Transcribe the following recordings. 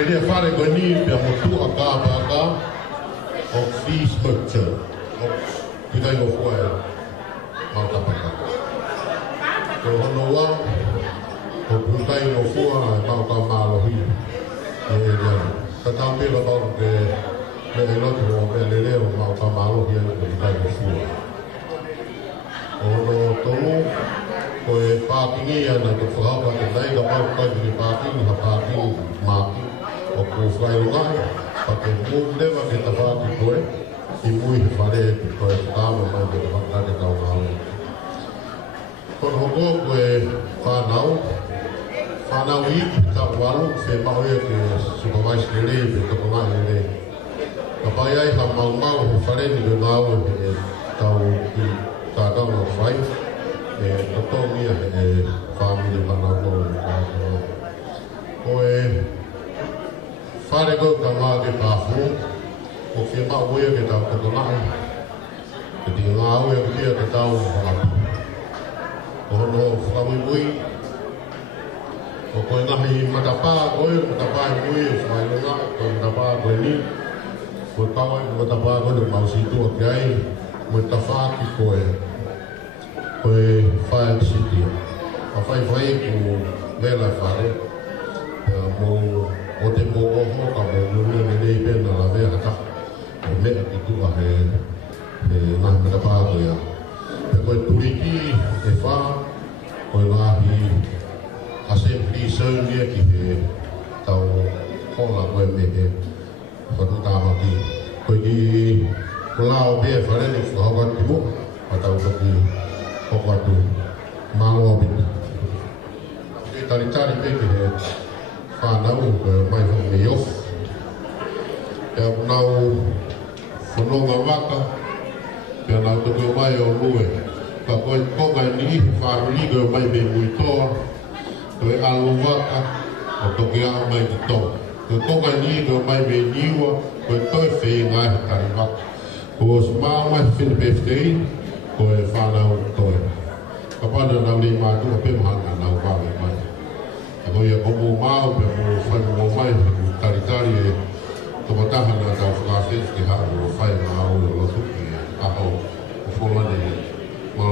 Ele fare con il abbiamo tu a casa o fish butcher o kita yo fuai mau dapat kalau noa o kita yo fuai mau ka malo hi ya tetapi lo que le lo que le mau ka malo hi lo kita yo fuai o lo tomu ko parking ya na ko fa ka dai ka pa ni parking ha parking maki o ko fai lugar porque muito leva que tá falando de coisa e muito falei que foi estava mais de vontade de dar uma quando o pouco é fanau e tá o aluno se mau que se vai escrever que tá lá ele papai aí tá mau falei de não tá o que tá dando vai total minha família fanau o fare go kama ke pafu o ke ma o ye ke ta ko na ke ti nga o ye ke ta o ha o no fa mo mui o ko na hi mata pa o ye mata pa mui fa yo na ko mata pa ko ni ko pa o mata pa ko de ma si tu ke ai mata fa ki ko e fa city a fa ko me la fare mo o te mo o ho ka mo no ne pe na la ve ka o me ki tu a he na me pa ko ya ko turiki e fa ko la hi a se pri so ni ki he ta o ko la ko me he ko ta ma ki ko ki ko la o be fa le ni fa ko ti mo pa ta ko ki ko tu ma o bi e ta ri pe ki he fanau mai ho me yo ya nau fononga waka ya nau te mai o lue ka ko ko ga ni family go mai be muito to e alu waka o to ke a mai to ko ga ni go mai be niwa ko to fe nga ta ri waka ko sma mai fin be fe ko e fanau to ka pa na ni ma tu pe ma na nau ba mai ko ia ko mo mau pe mo fai mo mai taritari e to mataha na ta fa fe ki ha mo fai mau lo su ki a ho fo la de mo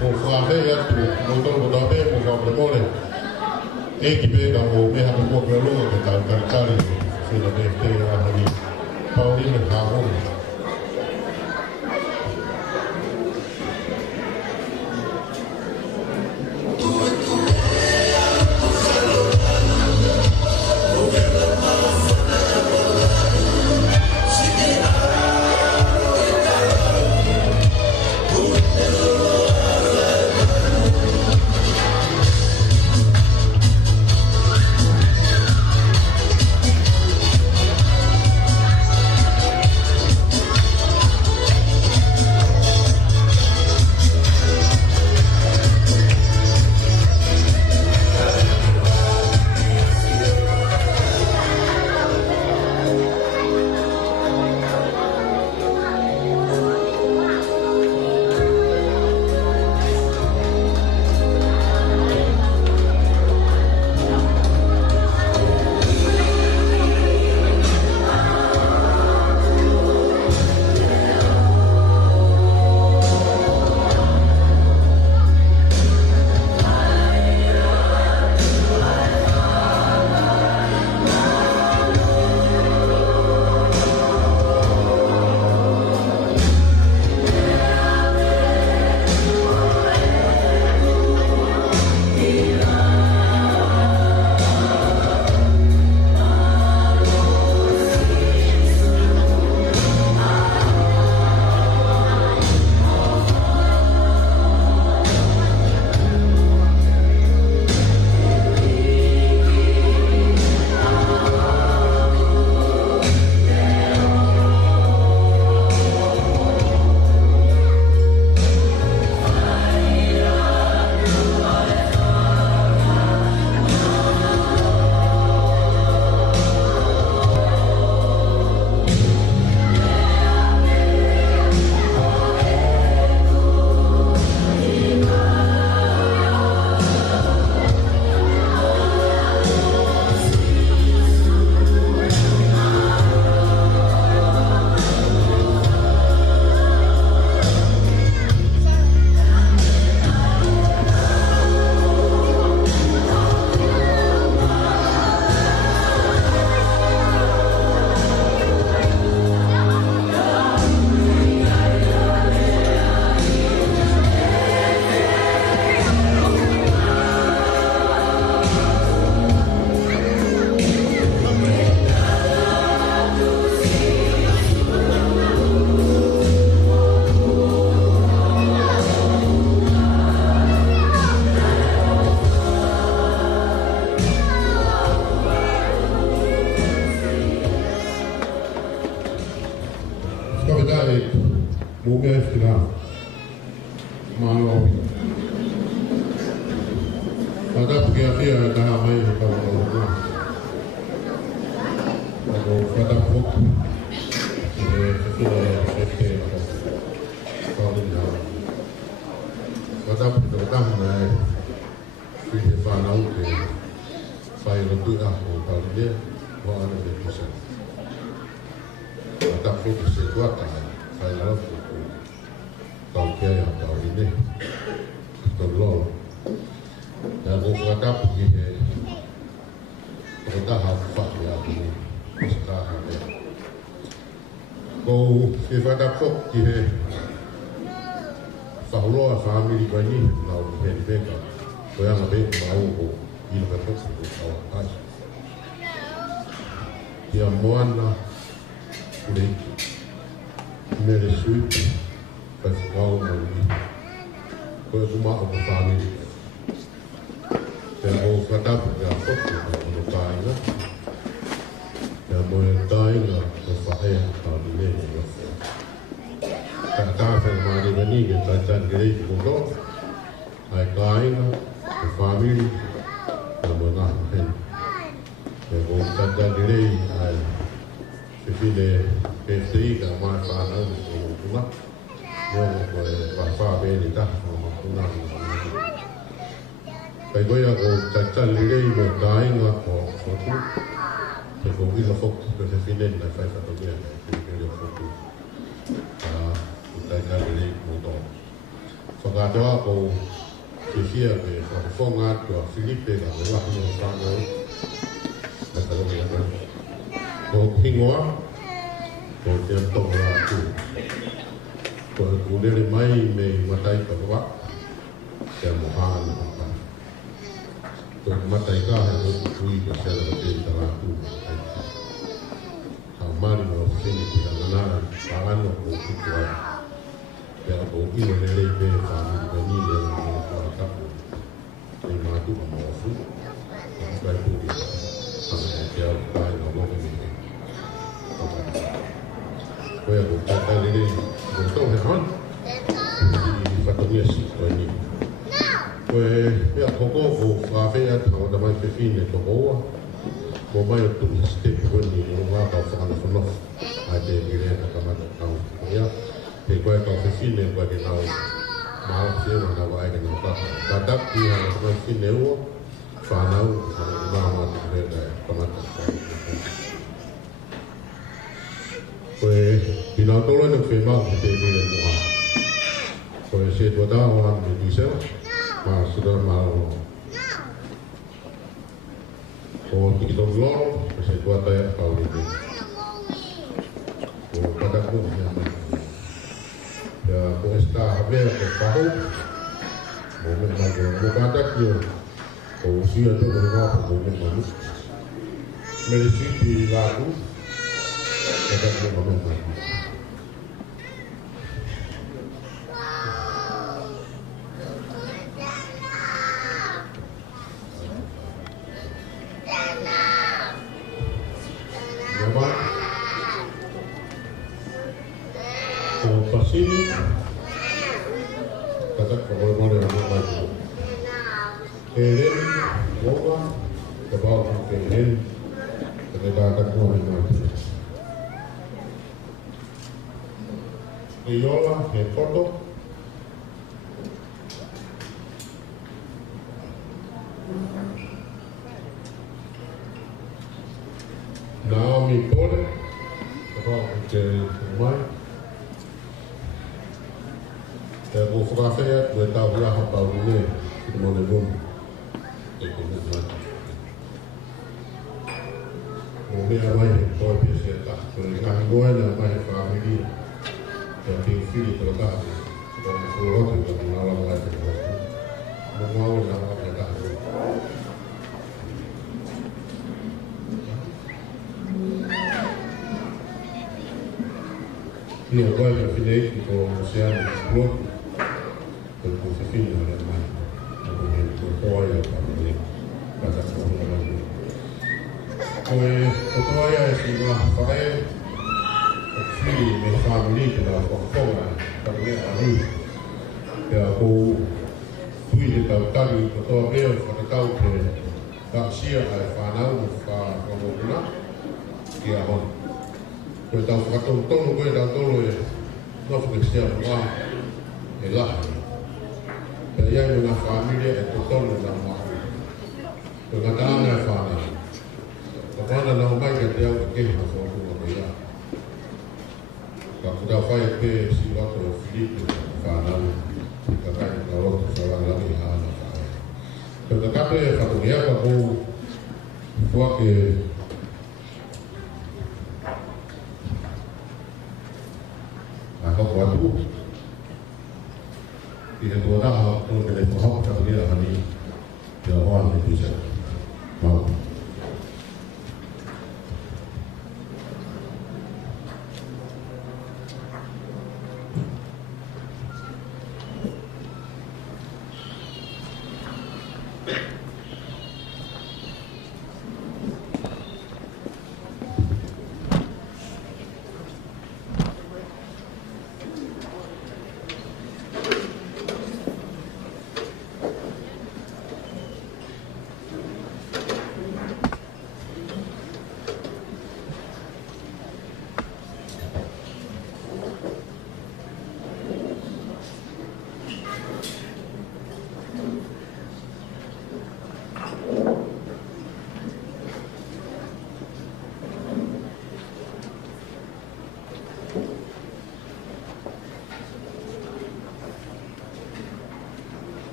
o whawe atu mo tolo ko tape mo ka premole e ki pega o me ha mo ko lo ko ta karkari se la de te a hani Paulina ha o whakatoa ko te fia me whakawhonga atua Filipe ka me wahi o whanau ka tarongi ana ko hingoa ko te antonga atu ko kulele mai me matai ka wa te mohana ko matai ka he ko kui ko sela ka te tala atu ka mani no fini ki ka nanara ka ano ko kutua Pela ko ino lele pe fa mi ni le mo ko ka ko ma tu mo fu ko ka ku ki fa me ke al pa no mo ni ko ya ko ta lele ko to he han ni fa to ni si ko ni ko ya ko ko fa fe ya ko da mai fe fine to boa mo mai tu ste ko ni mo va fa na fa no a de dire ka ma ka ya Te koe ka whiwhine koe ke nau maa whiwhine na wae ke nau kaka. Ka taki hana ka whiwhine ua, whanau, hana ki maa maa te kere e kamata koe. Koe, pinau tolo ina whi maa ki te mire mua. Koe se tua taha o hana me tūsela, maa sura maa o. Ko tiki tō loro, ko se tua tae a kauri te. Ko kataku ni a mai. Ko esta habera ko paho mo me ma ko kata ki ko sia to ko ma ko me ma lu me le siti la ku kata ko ma ma Pasini, kata kalau mau dia nak maju. Keren, boga, kebau keren, kita akan mau maju. Iola, foto. Naomi Pole, kebau keren. Te ko whakawhea, koe tau hiaha pau ne, ki te mone monu. E ko muna. Mo mea mai he koe pia se ta. Koe ngahi ngoe na mai he whakawhiri. Te a tiu whiri te wakati. Ko me whurotu ka kuna ala mai te wakati. Mo ngau na waka tahi. Io koe me whinei ki ko Oceano Explorer. Con Josefina de Armani, con Toya para casa con la mano. Pues Toya es una pared, sí, mi familia la conforma, también a mí. Que hago fui de Tautari, que todavía fue que Garcia a Fanau para como una que hago. Pues tan fatón todo que da todo no fue que sea más el ajo. Kaya yung mga family at tutol na mga pagkataon na family. Kapag na naumay kaya yung kaya sa mga kaya. Kapag daw kaya kaya si Wato Filipe family, kakaya na Wato sa lang ihana kaya. Pagkakapit katuliya ka po huwag ako Wato. Di tua dah kalau kita mohon kalau dia hari dia orang itu saja. Mau.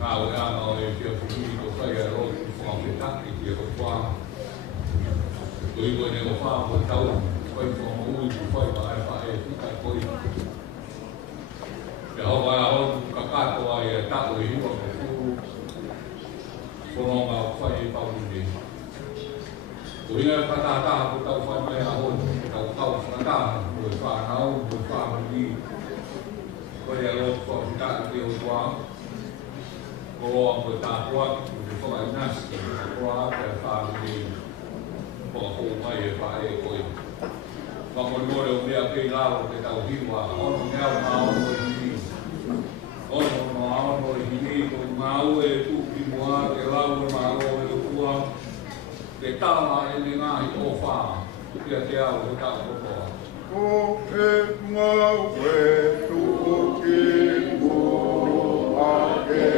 ngau e ana o e kia whini ko whai a roi ki whakawhetaki ki a ko wha. Ko i koe ne ko wha ko tau, whai whakamui ki whai pa e whae whikai koi. Te hau mai a hau ka katoa i a tako i hiwa ko kuru, whanonga o whai e pau ni. Ko inga e whataataha ko tau whai mai a hau, tau tau whataataha, ko e whanau, ko e whamuni. Ko e alo whakawhetaki ki o wha. Ko roa ko tāpua, ko te whaka inasi, ko roa te whāmini, whakako mai e whae e koe. Whakamore o mea kei laro te tau hiwa, ono ngau ngā ono e hini. Ono ngā ono e hini, ko ngā ue tuki mua, ke lau e ngā roa e ukua, ke tāma e me ngāhi o whā, kia te au e tāma kotoa. Ko e ngā ue tuki mua, ke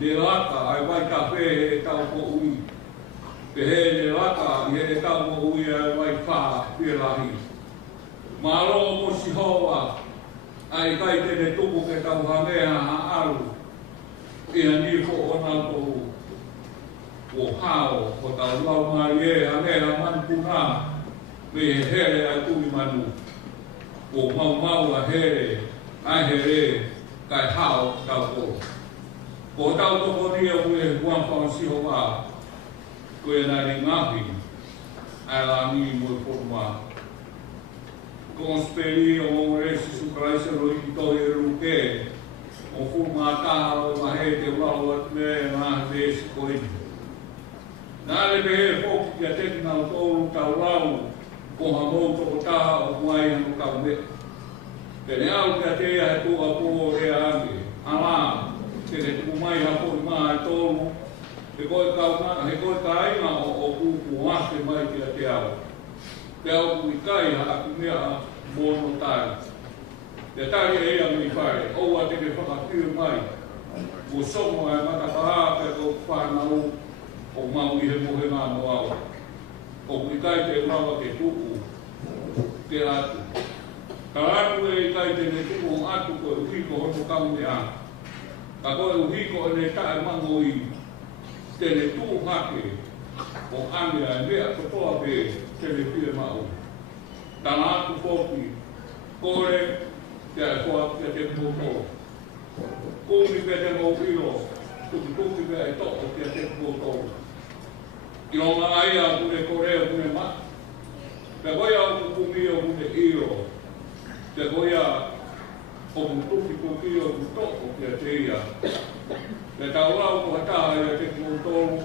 de lata ai vai café e tau ko ui. Pe he de lata i e tau ko ui ai vai wha whilahi. Maro mo si hoa ai kai te ne tupu ke tau hamea a aru. I a ni ko o nau ko o hao ko tau lau mai e hamea man puna me he here ai tui manu. o mau a here, a here, kai hao tau ko. Ko tau toko nia ue huang whansi ho wā, ko e nari ngahi, ai la ni mo forma. Ko speri o mo resi su kraisa ro i to e ruke, o forma taha o mahe te wau at me na vesi ko i. Nā le pehe fōki kia tekina o tōru tau rau, ko ha mou toko taha o mai hano kau me. Pene au kia te he tū a pō rea ange, ala, te tuku mai hapo i maa e tōru, he koe ka aina o kuku ase mai kia te au. Te au kui kai ha aku mea mōno tai. Te tari e ea mi whare, oua te ke whakatiu mai, mo somo e matapaha pe ko whanau o mau i he mohe ngā moau. O kui kai te urawa ke tuku, te atu. Ka atu e kai te ne tuku atu ko e uhiko hono kaune a. Ka koe uhiko e ne tae mango i te ne tuku hake o angia e mea kotoa pe te ne pia mau. Tana atu poki, kore te a koa kia te kumoto. Kumi pe te mau iro, tuki pe e toko kia te kumoto. I o ngā aia kune korea kune ma. Te goia o kumi o kune iro. Te goia o kutuki kuki o kutoko kia te ia. Te taulau ko hataha ia te kumotoru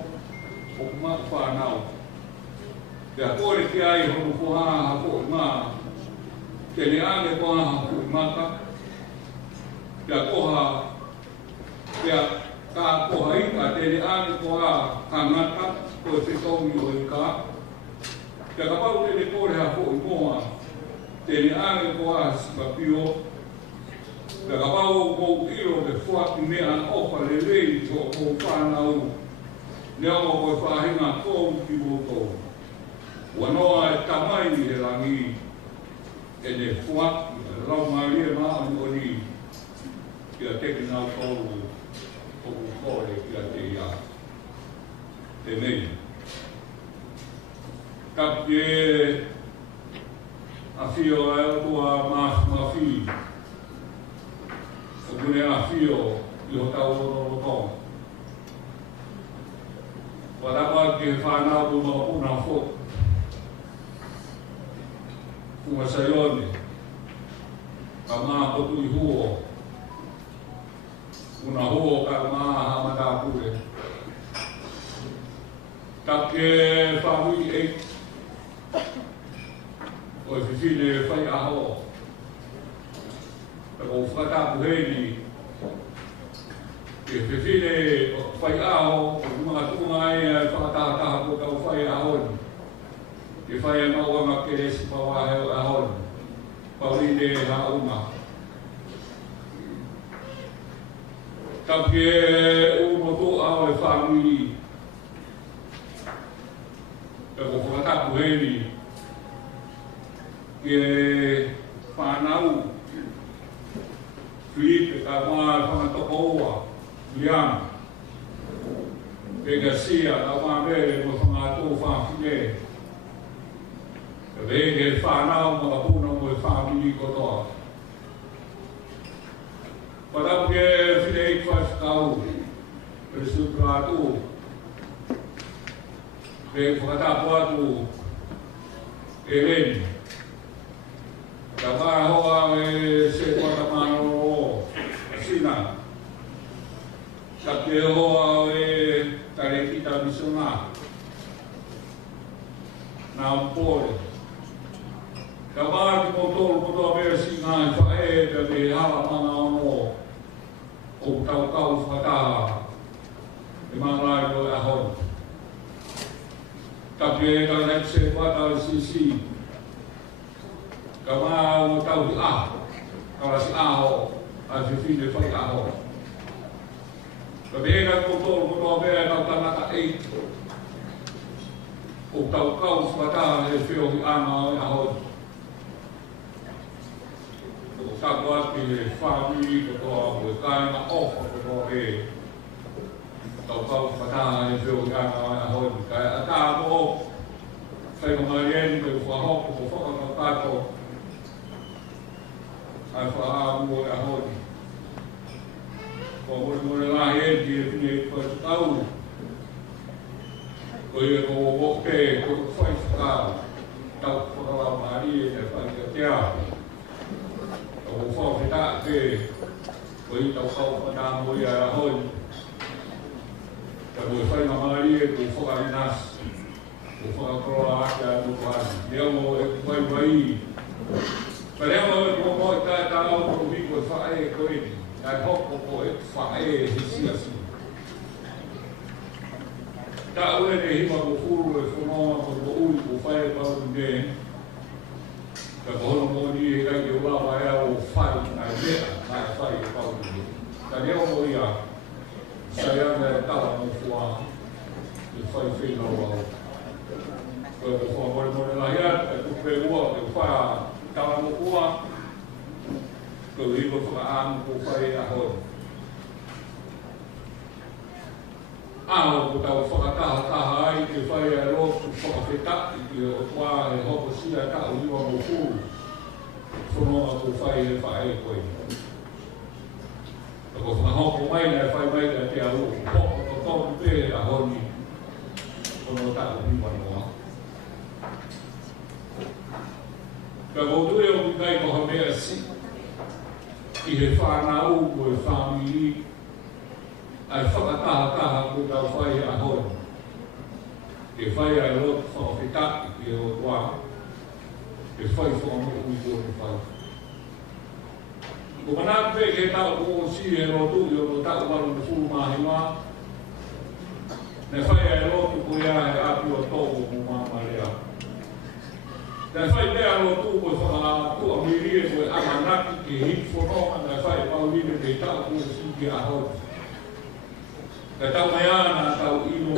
o kumaka whanau. Te a kore ki ai hono kuhaha hako i maa. Te ne ane kuhaha hako i maka. Te a koha, te a ka koha ika, te ne ane koha kangata, ko te kaumi o i ka. Te ka pau te ne kore hako i moa, te ne ane koha sipapio. Te ka pau kou iro te whaki mea ofa le rei ko kou whanau. Ne o koe whahinga kou ki moto. Wanoa e tamai ni he rangi, e ne whaki, e rau maria maa o ni, kia teki nā tōru, o kore kia te ia. Te nei. Kapi e a whio e o tua ma whi. O kune a whio i ho tau o tō. Wadapa ke whanau tu no puna fo. Kuma sayone. Ka maa potu i huo. Una huo ka maa hamada pure. Ka ke whahui e. O e whiwhine whai aho. Ka ko whakatapu heini. Ke whiwhine whai aho. O mga tunga e whakatataha ko kau whai ahoni. Ke whai e mauanga ke resi pawahe o ahoni. Paurine haunga. Ka ke uno toa o e whanui. Ka ko whakatapu heini. Ke whanau. Filipe ka maa whangatoko oa. Liam. Ke Garcia ka maa mere mo whangato whawhine. Ka vege whanau mga puna mo e whamini kotoa. Padam ke whine whakau. Ke supra atu. Ke whakatapu atu. E reni. Ka maa hoa e se whakamano o Sina. Ka ke hoa e tarekita misonga. Nā mpore. Ka maa ki motoru kotoa mea singa e whae ka me hala mana ono o kau whakataha. E mangai o e ahon. Ka ke ka nekse wata o sisi. Ka maa o tau ki aho. Ka rasi aho. A whiwhine whai aho. Ka mea motoru kotoa mea ka tanaka eito. O kau whakataha e whio ki ana o e ahon. O taku ati e whanui kotoa o e kāinga ofa kotoa e tau whataha e whio kāna o e ahoni. Ka e ata mo whai o marieni me whahoko o whakakakato ai whaamu o ahoni. Ko mole ngā he ki e pune i whaitau. Ko i e ko woke ko whai whakau. Tau whakau maari e te whai ka tea. Ko whawhita te ko i tau kau whanā moi a ahoni. Ka ko whai maari e ko whakarinas. Ko whakakroa ake a nukwani. Leo mo e whai wai. Ka leo mo e ko moi tae tālau ko wiko e whae e koini. Ai hoko ko e whae e hisiasi. Tā ue ne hima ko furu e whanonga ko ko ui ko whae e pau ne. Ka kohono mo ni e kai ke ulawa e au whae ai mea na e whae e pau ne. Ka leo mo ia saianga e tawa mo fua e whae whenau au. Ko e wha more la hea e kupe ua e whae tawa mo fua. Ko i ko whakaamu ko whae a hoi. Aho ko tau whakataha ai ke whae a rotu whakawhetaki ki o tua e hoko sia ka o iwa mo furu. Whanonga ko whae e whae koe. Ko whakahoko mai na e whae mai na te au. Hoko ko tonu pe a honi. Kono tako niwa noa. Ka koutue o kikai ko hamea si. I he whanau ko e whamiri ai whakataha ko tau whai a hoi. E whai ai rotu whakawhetaki ki o tua. E whai whakamu ui ko e whai. Ko manā pe ke tau ko o si e rotu i o tau waru na furu mahi wā. Ne whai ai rotu ko ia e api o tōko mo māma rea. Ne whai mea rotu ko e whakatu a mirie ko e amanaki ke hit whanonga ne whai paurine te tau ko o si ke a hoi. Ka tau mai ana tau ino.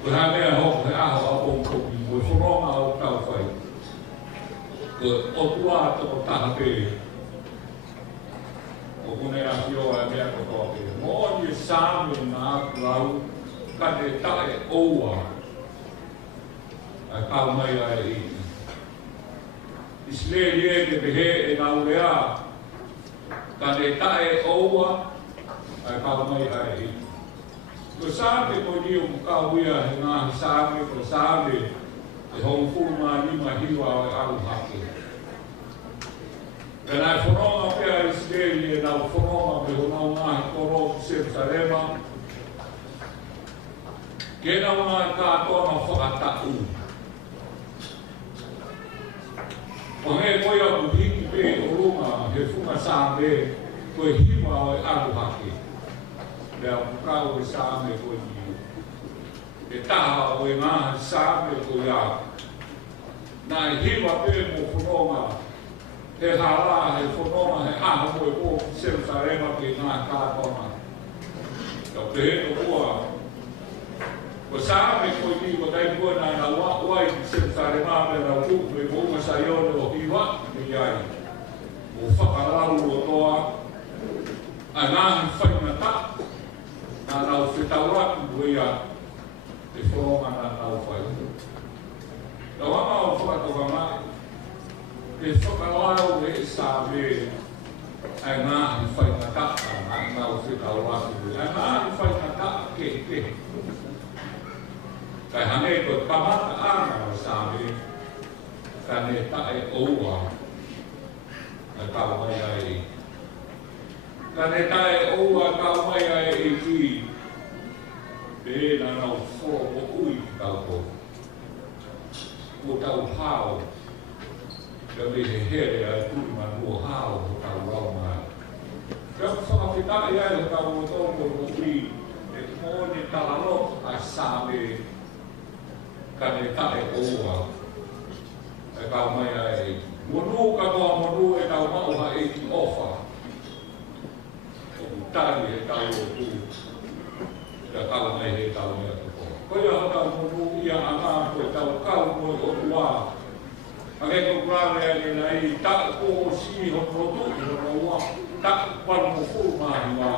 Ko hea mea hoko he aho a pōkopi. Ko e whanonga o tau whai. Ko o tua toko taha pe. Ko kone a whioa e mea kotoa pe. Mo ni e sāme na aku lau. Ka te tae oua. Ai kau mai ai e iti. Isle rie te pehe e ngau rea. Ka te tae oua. Ai kau mai ai e iti. Ko sāme ko ni o mukau ia he ngāhi sāme. Ko sāme e hong furu mā nima hiwa o e aru hake. E nai whanonga pia isle rie nau whanonga me honau ngāhi koro ki Jerusalema. Ke nau ngāhi kātoa ma whakatau. O he koia ku hiki pe o runga he funga sāme koe hima o e aru hake. Lea mukau e sāme koe niu. E taha o e ngāhi sāme koe ia. Nā e hima pe mo whanonga. He hala, he whanonga, he aho koe o Jerusalema pe ngāhi kātona. Tau te he no kua. Ko sāme koe ni ko tai kua nā na wai ki Jerusalema me rau tuku me kounga sa ione o hiwa me iai. O whakararu o toa. A ngāhi whainata. Nā nau whetauaki koe ia. E whanonga nā nau whai. Tau ama o whakatoka mai. E whakalau e sāme. A ngāhi whainata. Nā nau whetauaki koe. A ngāhi whainata ke ke. Kai hane ko kamata ana o sāme, ka ne tae oua, ka kau mai ai. Ka ne tae oua kau mai ai e ki, pēna nau whoro o ui ki tau ko. Ko tau hao, ka me he here ai tui manua hao ko tau rau mai. Ka whakawhitai ai o tau o tōko o ui, e mōne talalo a sāme, ka ne tae oua. E kau mai ai. Monu ka toa monu e tau mauha e ki ofa. O utari e tau o tu. Ka kau mai he tau mea toko. Koia hata monu ia anga ko e tau kau moi o tua. Ake ko kurare ane nei tak ko o si hono tu i hono ua. Tak panu mo furu mahi wa.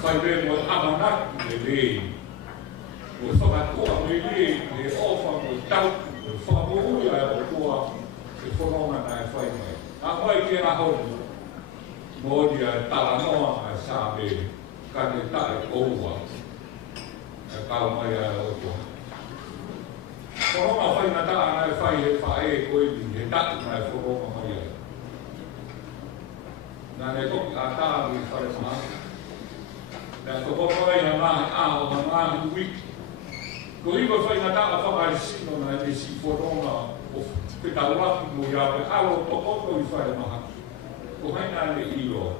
Whai re mo amanaki le lei. O whakatua me li, e ofa mo tau, e whamoui ai o tua, e whanonga nai whai mai. whai a honu. Mōri a tala noa a sāme, ka ne tae oua. E kau mai a otua. Koronga whai na taa nai whai he whae e koe ni, he tatu mai whoronga mai a. Nā ne toki a taa mi whare maha. Nā toko mai a mahi aho, a mahi wiki. Ko iwa whai na taa whakai sino na e si whoronga o whitauraki mo ia pe alo toko i whare maha. Ko hai nā ne iro.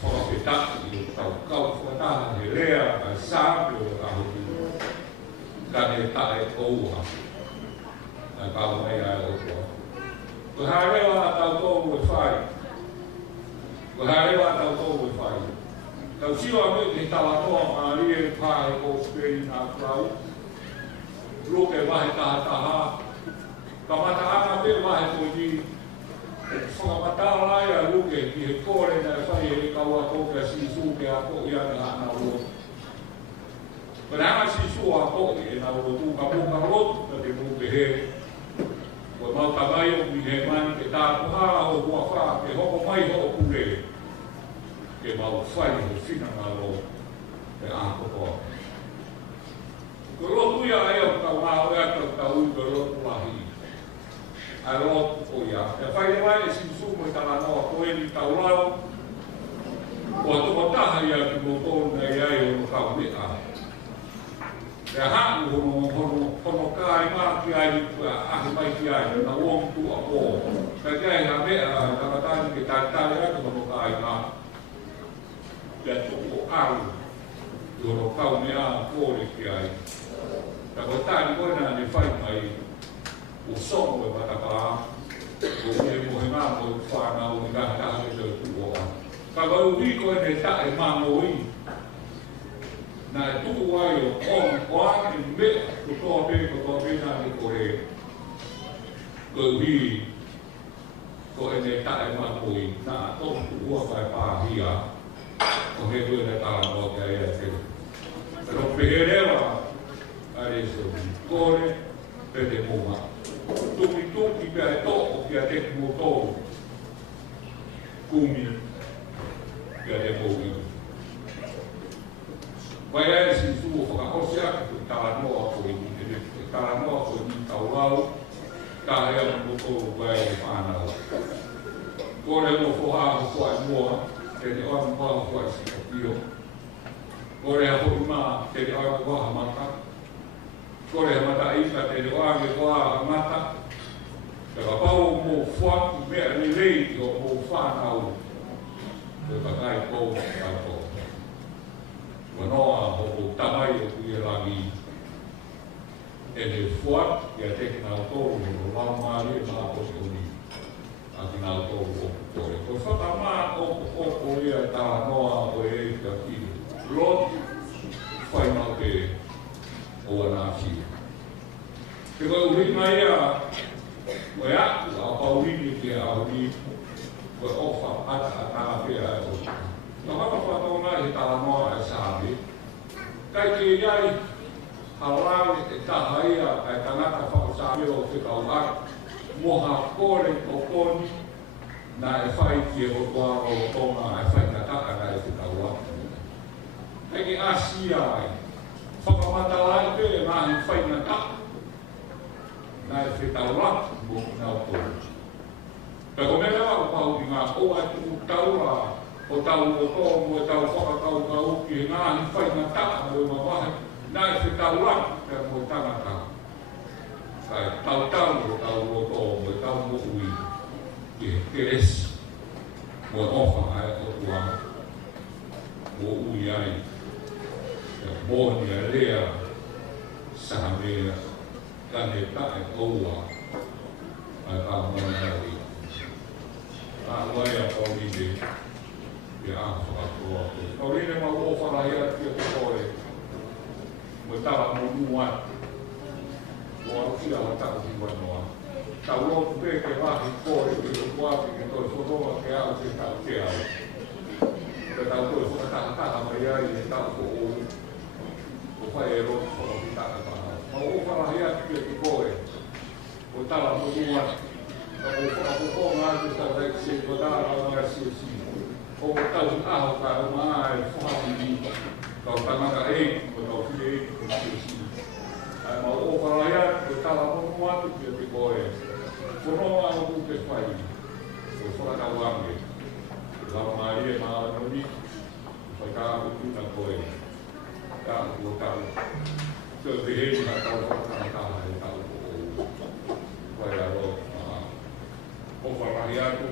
Whakapetaki o tau kau whataha he rea a sāpe o aho tino. Ka ne tae oua. Nā kau mai a otua. Ko harewa a tau tōu e whai. Ko harewa a tau tōu e whai. Tau sio a me te tawa toa a rie pāe o speri nā klau. Roke wahe taha taha. Ka mata anga pe wahe ko ni. Whakamatara lai a ruke ki he kore na e whai e kaua tōka si suke a ko i ana ana uro. Pero hanga si sua a ko i ana uro tū ka mūka rotu ka te mūke he. Ko mau tamai o mi he mani ke tā puhara o hua wha ke hoko mai ho o kure. Ke mau whai ho whina ngā ro e āko koa. Ko rotu ia e o tau ngā oea tau i ko rotu lahi. Ai rotu o ia. E whai e wai e si sumo i tala noa koe ni tau lau. Ko atuko taha ia ki mo tōru nei ai o no kau mea. E haku hono kai mā ki ai ahi mai ki ai, na uong tu a pō. Ka kia i ha mea, tamatani ke tātare atu hono kai mā. Ia tōku au, i hono kau mea kōre ki ai. Ka koe tāni koe nā ne whai mai, o sono e matapā, o me mohe mā mo i whānau ni kaha kaha ke te tu oa. Ka koe ui koe ne tae mā mo i. Nā e tuku wai o ake mea ko toa pe nā ne kore. Ko ui ko e ne tae mā mo i, nā tōku tu ua whai pāhia. O he koe ne tāra mō kia ea te. Pero peherewa, are so kore pe te mōma. Tuki pe e tōko kia te mō tōru. Kumi kia te mō i. Vai ai si tu whakahose ake ko i tāra noa koe ni, e tāra noa koe ni tau lau, tā hea mo tōru vai e whānau. Kore no whohāho koe mua, te te oa mwhaho koe si kapio. Kore a hoi mā, te te oa koe mata. Kore a mata ika, te te oa koe mata. Te ka pau mō whaki mea ni rei o mō whānau. Te ka kai kou kato. Wanoa hoko tamai o kui e rangi. E ne fuat ki a teki nā tōru o lau maari e mā kosi o ni. A ki nā tōru o kore. Ko whaka mā o ia tā noa o e kia ki. Roti whai mau pe o anā whia. Te koe urima ia, koe aku a paurini ki a auri, koe ofa ata a tā pia e o. Ka hapa whatona he tāra noa e sāme. Kai ke iai, halawe e taha ia e tangata whakasāme o te kauhara. Moha kore o koni, nā e whai ki e hotoa o tonga e whai kataka nā e te kauhara. Kai ke asi ai, whakamata lai pe e nā he whai kataka. Nā e te tauraki mo ki nā tōru. Peko mea o pau i ngā oa tuku taura, o tau o tōmu e tau whakatau ka uki e ngāhi whai ngā taka mo i mawahe, nā e whi tau raki pia mo i tangata. Kai tau o tau o tōmu e tau mo ui i he teresi. Mo e ofa ai o tua, mo ui ai, e mōni a rea, saha mea, kane tae oua, ai ka mōna ai. Nā wai a paurine, ia whakatoa koe. Paurine ma o wharahi ati a te kore. Mo tala mo mua. Mo aruki ala tako ki wanoa. Tau rotu pe ke wahi kore ke o kuapi ke toi whotoa ke au ke tau ke au. Ke tau toi whakataha mai ai e tau ko o. O whai e rotu whakataka taha. Ma o wharahi ati a te kore. Mo tala mo mua. Ka o whakatoko o tau aho ka o mai whahawini kau tangaka e o tau while e o tisi. Ai mau o wharaia o tala mono atu ki o te koe. Whonoa o ku te whai o whakatau ange. Lawa mai e maa noni whai ka o tuna koe. Ka o tau. Te te he na tau whakatau e tau o whai aro. O wharahi atu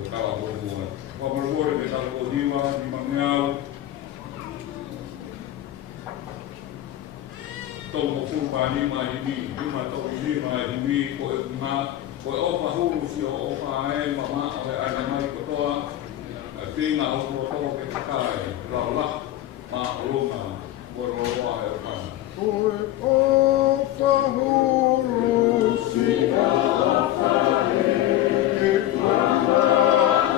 o tala mono atu. Whamarore te tala o hiwa, ni mangeau. Tau mo fupa ni mahimi, lima tau ni mahimi, ko e ngā, ko e opa huru si o opa e, mama o e aina mai kotoa, tinga o kotoa ke te kai, raula, ma o runga, ko e roa e o pana. Ko e opa huru si o opa e, ke mana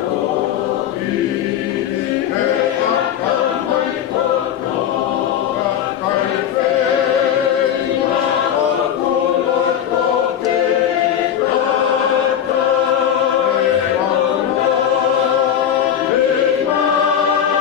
o i, e aka mai kotoa, kai whei ma o kula toke kata, e mana, e mana o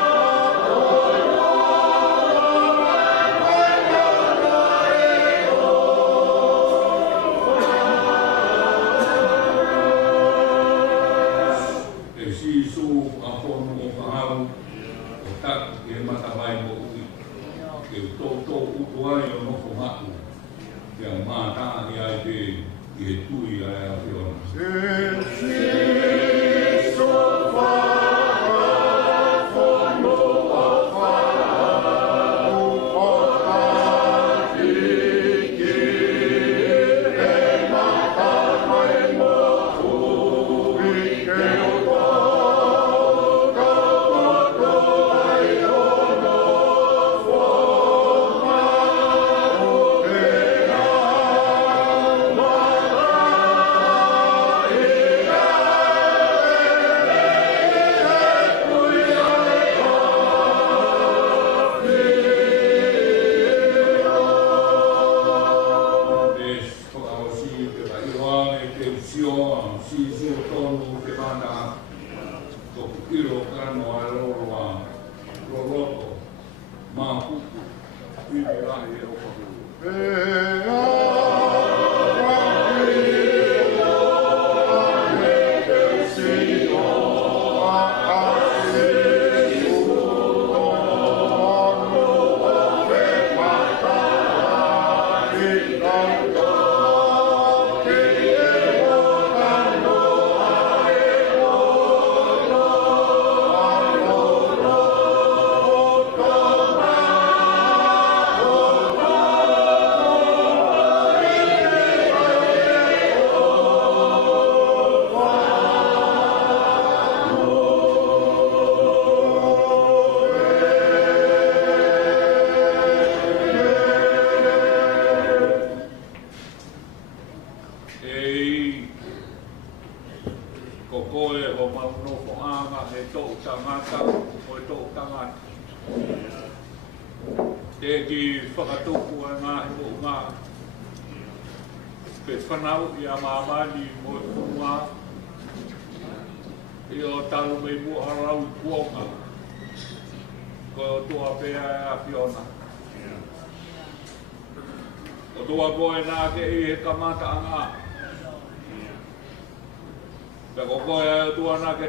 E si su a pono o whahau, o tak e matawai mo ui, e tō upuai o nofo hatu, e a mātā i ai te i he tui ai a whiona.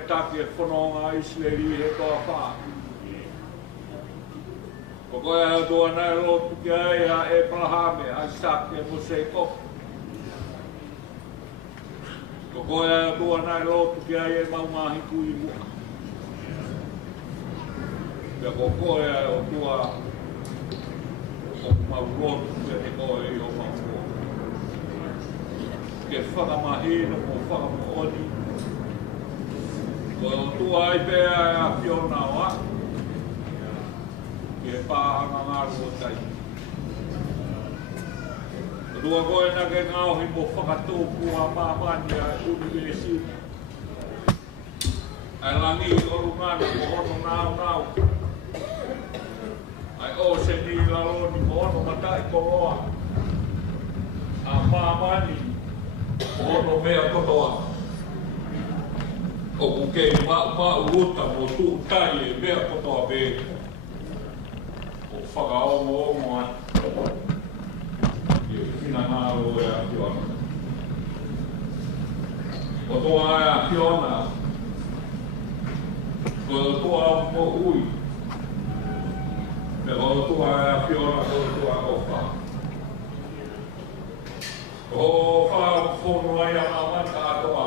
Take whanonga Israeli he toa wha. Ko koe au toa nai rotu ki ai a Abrahame, Isaac e Moseko. Ko koe au toa nai rotu ki ai e Maumahi kui mua. Pea ko koe au toa o mau rotu ki he koe i o mau rotu. Ke whakamahina mo whakamooni. Ko tua ai pēa e a whiona oa, ki e pāhanga ngāru o tai. Rua koe na ke ngauhi mo whakatōpu a māmani a universi. Ai langi o rungana mo ono nāu. Ai o se ni laloni mo ono matai ko roa. A māmani mo ono mea kotoa. o kuke uruta mo tu tai e mea kotoa be o whakaongo an i whina ngāro e a Fiona. O toa e a Fiona o toa mo ui me o toa e a Fiona o toa o wha. O wha whono ai a mamata atoa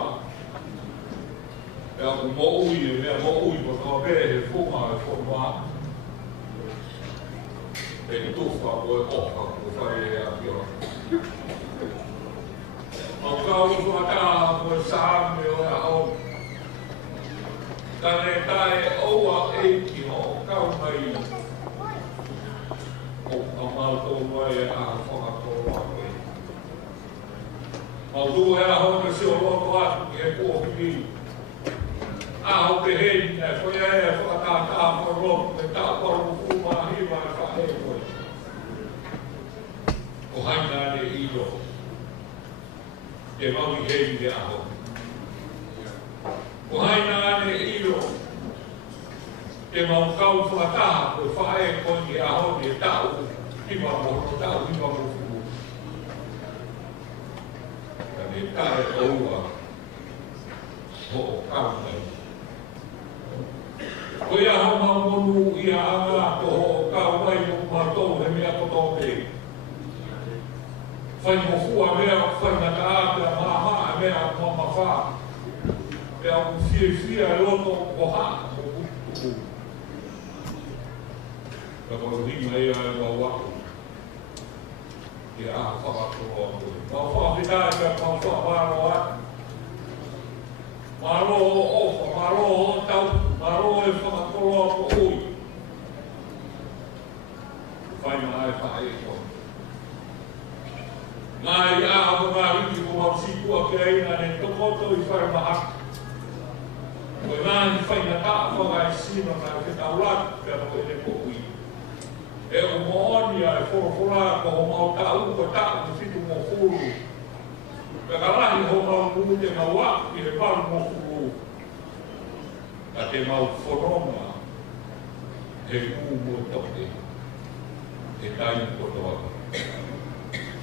e a mo ui e mea mo ui mo toa be he whunga e whonoa e tuwha o e ofa o whai e a Fiona. O kau whaka o e sāme o e ao Tane tae oua eiki o kau mai o amautou mai e a whakatoroa koe. Mautu e a hone si o loto atu ki e kōhiki. A ho te hei ne koe e whakatātā koe roto e tāparu kūmahiwa e whahe koe. O haina ne iro. E maui hei te aho. O haina ane iro, te mau kau whakataha koe whae koe ki aho ni e tau, hiwa moho tau, hiwa moho fuku. Ka ne tae oua, ho o kau mai. Koe aho mau monu i a anga ko ho o kau mai mo kumatou he mea koto te. Whai mo fua mea, whai na ka apea maha mea mo mawha. E au fia e loto o ha o kuku. Ka koe ringa ea e wau wako. E a whakatoro a koe. Mau whakawhitai ka mau whakawaro atu. Maro o ofa, maro o tau, maro e whakatoro a ko ui. Whai mai whae e koe. Ngā i a hapa ngā hiki ko mau sikua ke aina ne tokoto i whai mahaka. Koe nāni whaina tā whaka e sino nā ke taulatu pia koe ne kōhui. E o moonia e whorofora ko ho mau tāu ko tāu whitu mō furu. Pia ka rahi ho mau mū te mau aki e paru mō furu. Ka te mau whoronga he mū mō toke. E tai kotoa.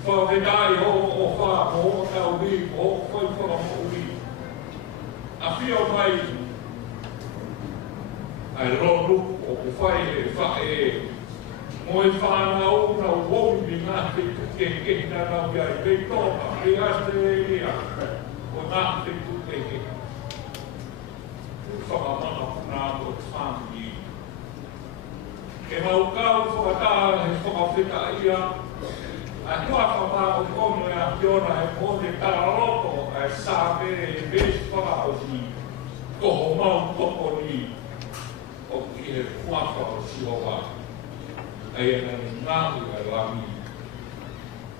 Whawhetai ho o wha ko ho tau ri ko ho whai whara mō ri. A whio mai ai ronu o ku whai e whae mo e whanau na wongi ngā te tuke na nau ia i pei tōna e Australia o ngā te tuke whakamana puna o tāngi ke mau kau whakatāra he whakawhita ia a tua whamā o kono e a Fiona e mo te taraloto e sāpe e bēs whakaohi koho mau toko ni o ki he whaka o sihoa ai e nani ngāhu e lami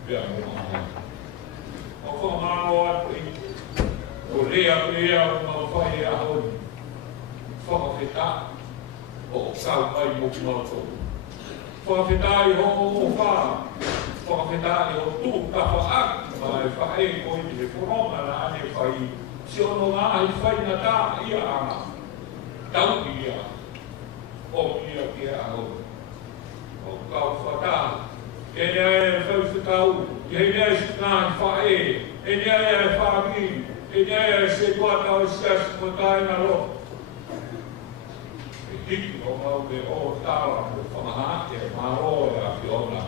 pia mo maha. O whamāro atu i o rea pia o mau whai e ahoni whakawhita o kau mai mo mau tōku. Whakawhita i hongo o whā whakawhita i o tū kawa aki mai whae koi ni he whoronga na ane whai si ono ngā hi whai na tā ia anga. Tau ia. O ia ki a hau. O kau whatā. E nea e whauwhikau. E nea e ngāi whae. E nea e whāmi. E nea e se kuata o siasi mo tāina ro. E hiki o mau me o tāra mo whamahake e maro e a Fiona.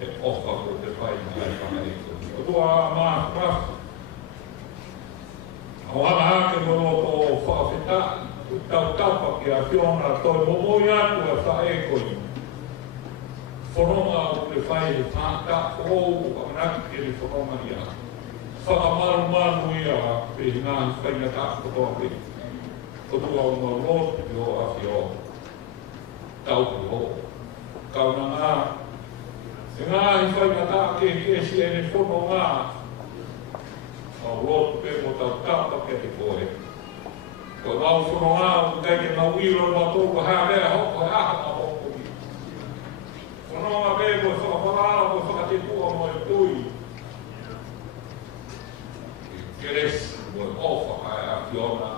E ofa ko te whai mai whae. O tua mā krafu. O ana ke mo o whawhita, tau taupa ki a Fiona toi momoi atu e whae koi. Whoronga o te whae e tāta o anaki ke le whoronga ia. Whakamaru manu ia pe ngāhi whaina tāko toa pe. O tua o mau rotu ki o a Fio. Taupu ho. Kauna ngā. E ngāhi whaina tāke ke si e ne whono ngā. O roto pe mo tau tapa ke te koe. Ko mau whanonga o te ke mau iro ma tōku hea mea hoko e aha ma hoko i. Whanonga pe mo e whakawhanara mo e whakatetua mo e tui. keres mo ofa a fiona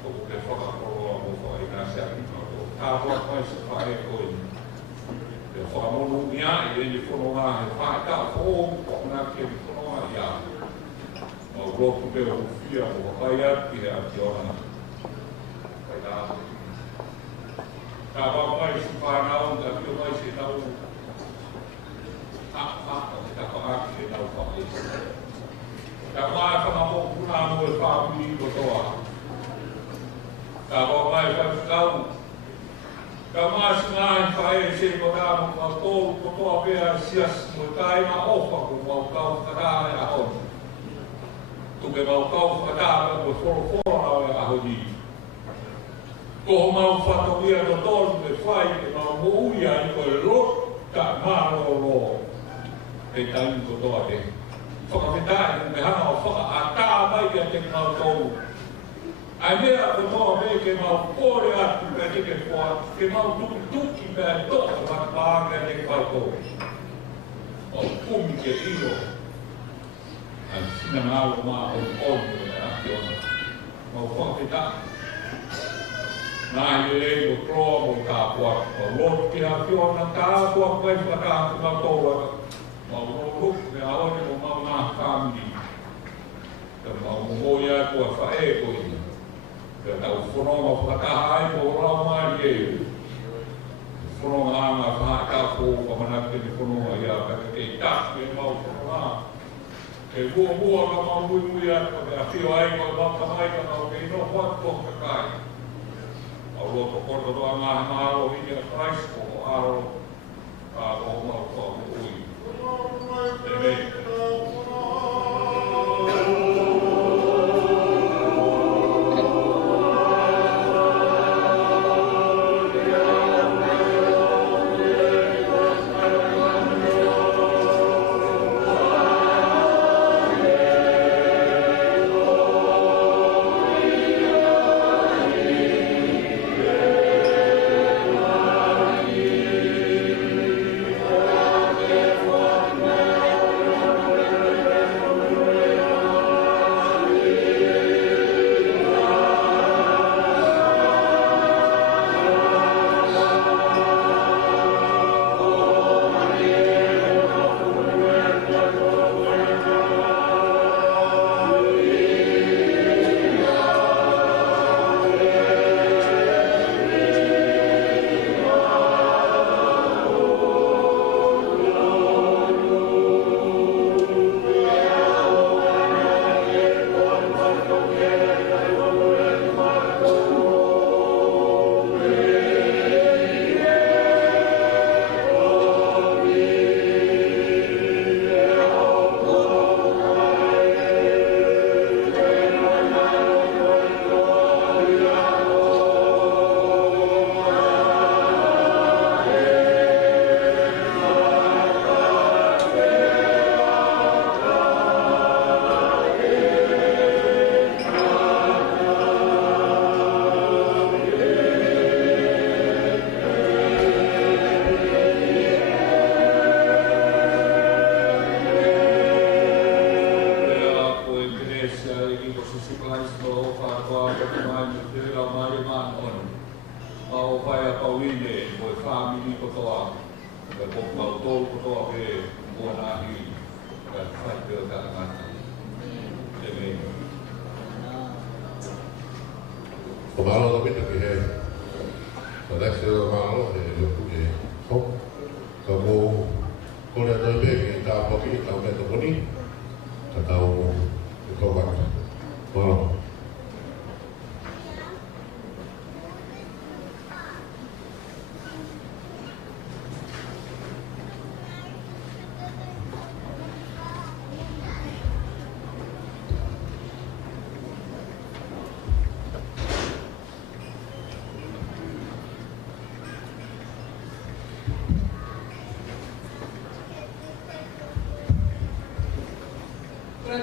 o ke foka ko mo fa ina se a ko ta ko ko se fa e ko e fa mo no mia e ni ko no ma fa ta ko ko na ke ko no ma ya o ro ku pe o fia o fa ya ki a fiona ai ta ta ba mai se fa na o da ki mai se ta o ta ko a ki ta o fa ka mai ka mo kuna mo e fa mi ko toa ka mo mai ka kau ka mai sinai fa e se ko da mo ko toa pe a sias mo tai ma ofa ko mo ka ka da a ho tu ke mo ka da ko fo a ho di ko mo fa to ia do to me fai ke mo uia i ko ro ka ma ro e tai ko toa e whakawhetā me hana o whaka a tā mai kia te mau tōu. Ai mea ko toa me ke mau kore atu pia te ke whua, ke mau tuki pia toka whakapāngia te ke mau tōu. O kumi ke iro, ai sina ngālo mā o onu e ati ona. Mau whakawhetā. Nā i le o kroa mo tā pua, o lotu ki a whiona tā pua koe whakā ki mau tōu aka. Mau ruk me aone mo mau ngā whamiri. Ka mau moia kua whae koe. Ka tau whanonga whakahai mo rau maari e. Whanonga anga whaka ko pamanake ni whanonga ia ka te tak me mau whanonga. Ke mua ka mau mui atu ka whio ai ko waka mai ka mau ke ino what ko ka kai. Au roto korto roa ngā maro hini a Christ ko aro ka o mau kua ui. Amen.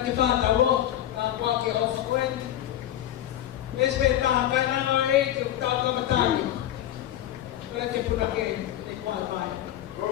Te whātau ka wake ofa koe. Mes me taha kai nana e te tau kamatani. Kora te punake te kua mai. Go,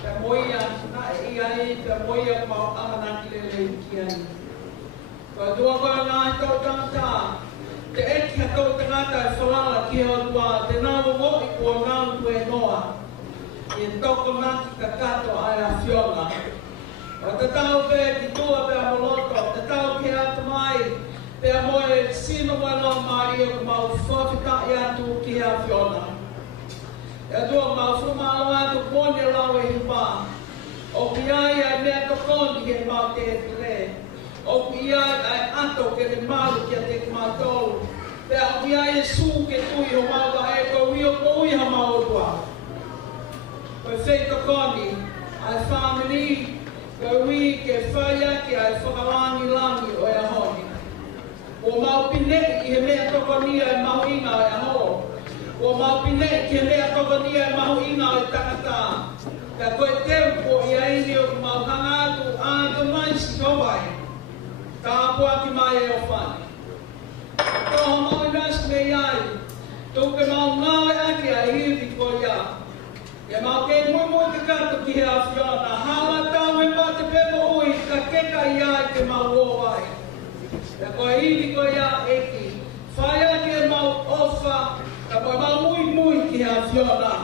Te moia na iai, te moia mau amana ki le kiani. Ka tua koe ngā tau tangata, te eki ha tau tangata e whalala ki o tua, te nāmu mo i kua ngāmu tue noa. I toko naki ka kato ai a whionga. O te tau pe ki tua pe a moloto, te tau ki ata mai, pe a moe sino wano mai o mau whawhita i atu ki a whionga. E atua mau whumalo atu pone lau e hipa. O ki ai ai mea tokoni he mau te tere. O ki ai ai ato ke te maru ki a te kumatolu. Pe a ki ai e su ke tui ho mau ka e ko wio ko ui ha mau tua. Koe whei tokoni, ai whamini, koe ui ke whaia ki ai whakalangi langi o e ahoni. O mau pinei i he mea tokonia e mahu inga o e aho. O mau pinei ki he mea tokonia e mahu inga o e takata. Ka koe teu po i aini o mau hangatu ātu mai si kawai. Ka apua ki mai e o whani. Toha mau i nasu me iai. Tuke mau ngāwe aki a hiwi ko ia. E mau ke momo te kato ki he a whiona. Hala tau e mā te pepo ui ka keka iai ke mau o ai. E koe hiwi ko ia eki. Whaia ke mau ofa. Ka koe mau mui mui ki he a whiona.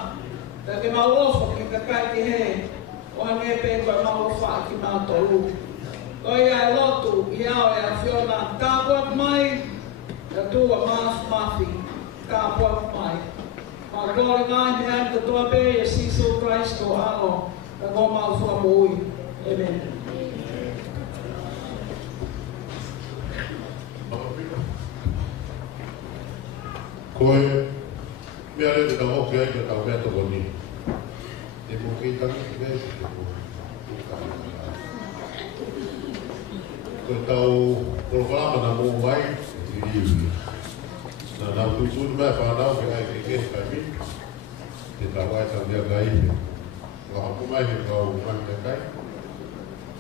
Ka ke mau ofa ki ka kai ki he. O hange pe koe mau ofa ki mau tolu. Koe ia e lotu i au e a whiona. Ka puak mai. Ka tua mafi. Ka puak mai. Ma glória ngai me anta tua pe e siso Cristo alo. Ka ko mau fua mui. Amen. Koe, mea re te tamo ki ai te tau mea toko ni. E mo kei tangi ki mea te toko. Koe tau programa na mō mai, e riu. Na nau tuitunu mea whanau ke ai ke kehe kai mi. Te tau ai tau mea gai. Wa hapu mai he kau mai mea kai.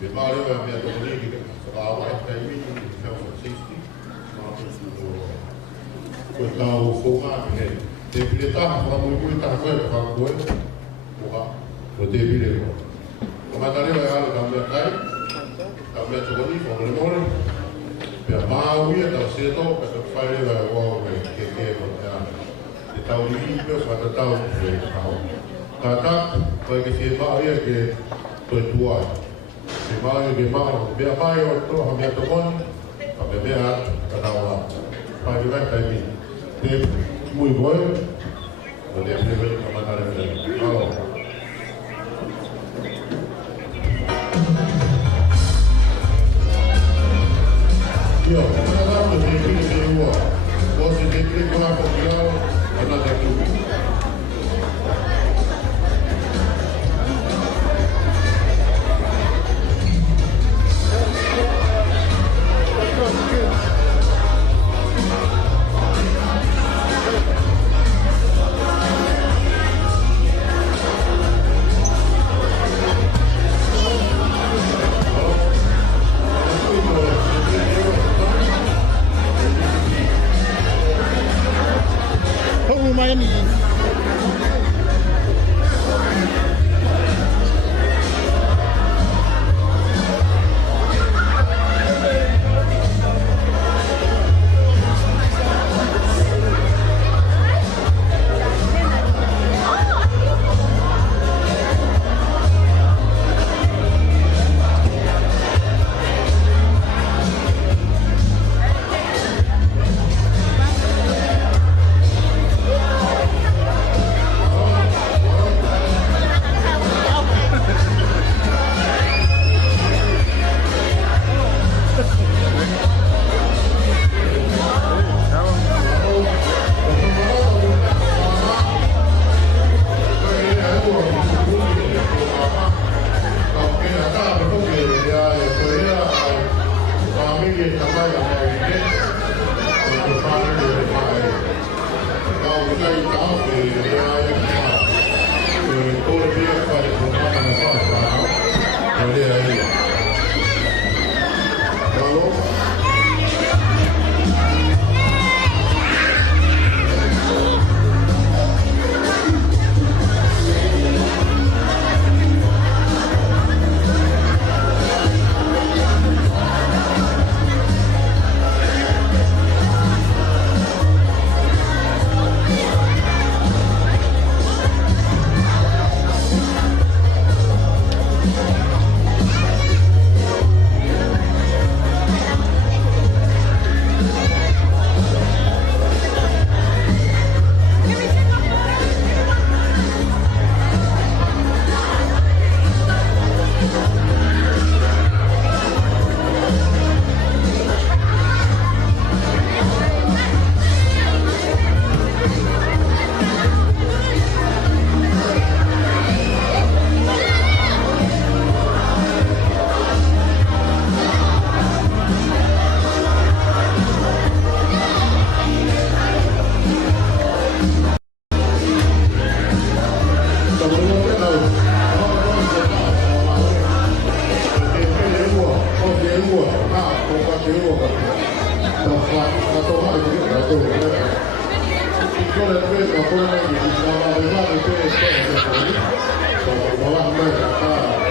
Te mārewa mea toko ni ki te whakau ai kai mi, ki te health and safety. Koe tau whonga mi hei. Te pire taha whakamui mui taha koe ka whakakoe. Oha, ko te pire ko. Ko matarewa e ala tau mea kai. Tau mea toko ni, whangore more. Pea māuia tau seto, ka te whairewa e wau me ke ko te ana. Te tau ni pia whata tau e kau. Tātak, koe ke se māuia ke koe tuai. Se māuia ke māu, mea mai o toha mea tokoni, ka me mea ka tau la. Pai ke kai mi. Te mui koe, o te apnewe ka matare me. Alo. Io, una dama te pide se ua. O se te pide koe ako ki au, ana te tu. Miami. con el peso, con la verdad que ustedes como van a ver acá.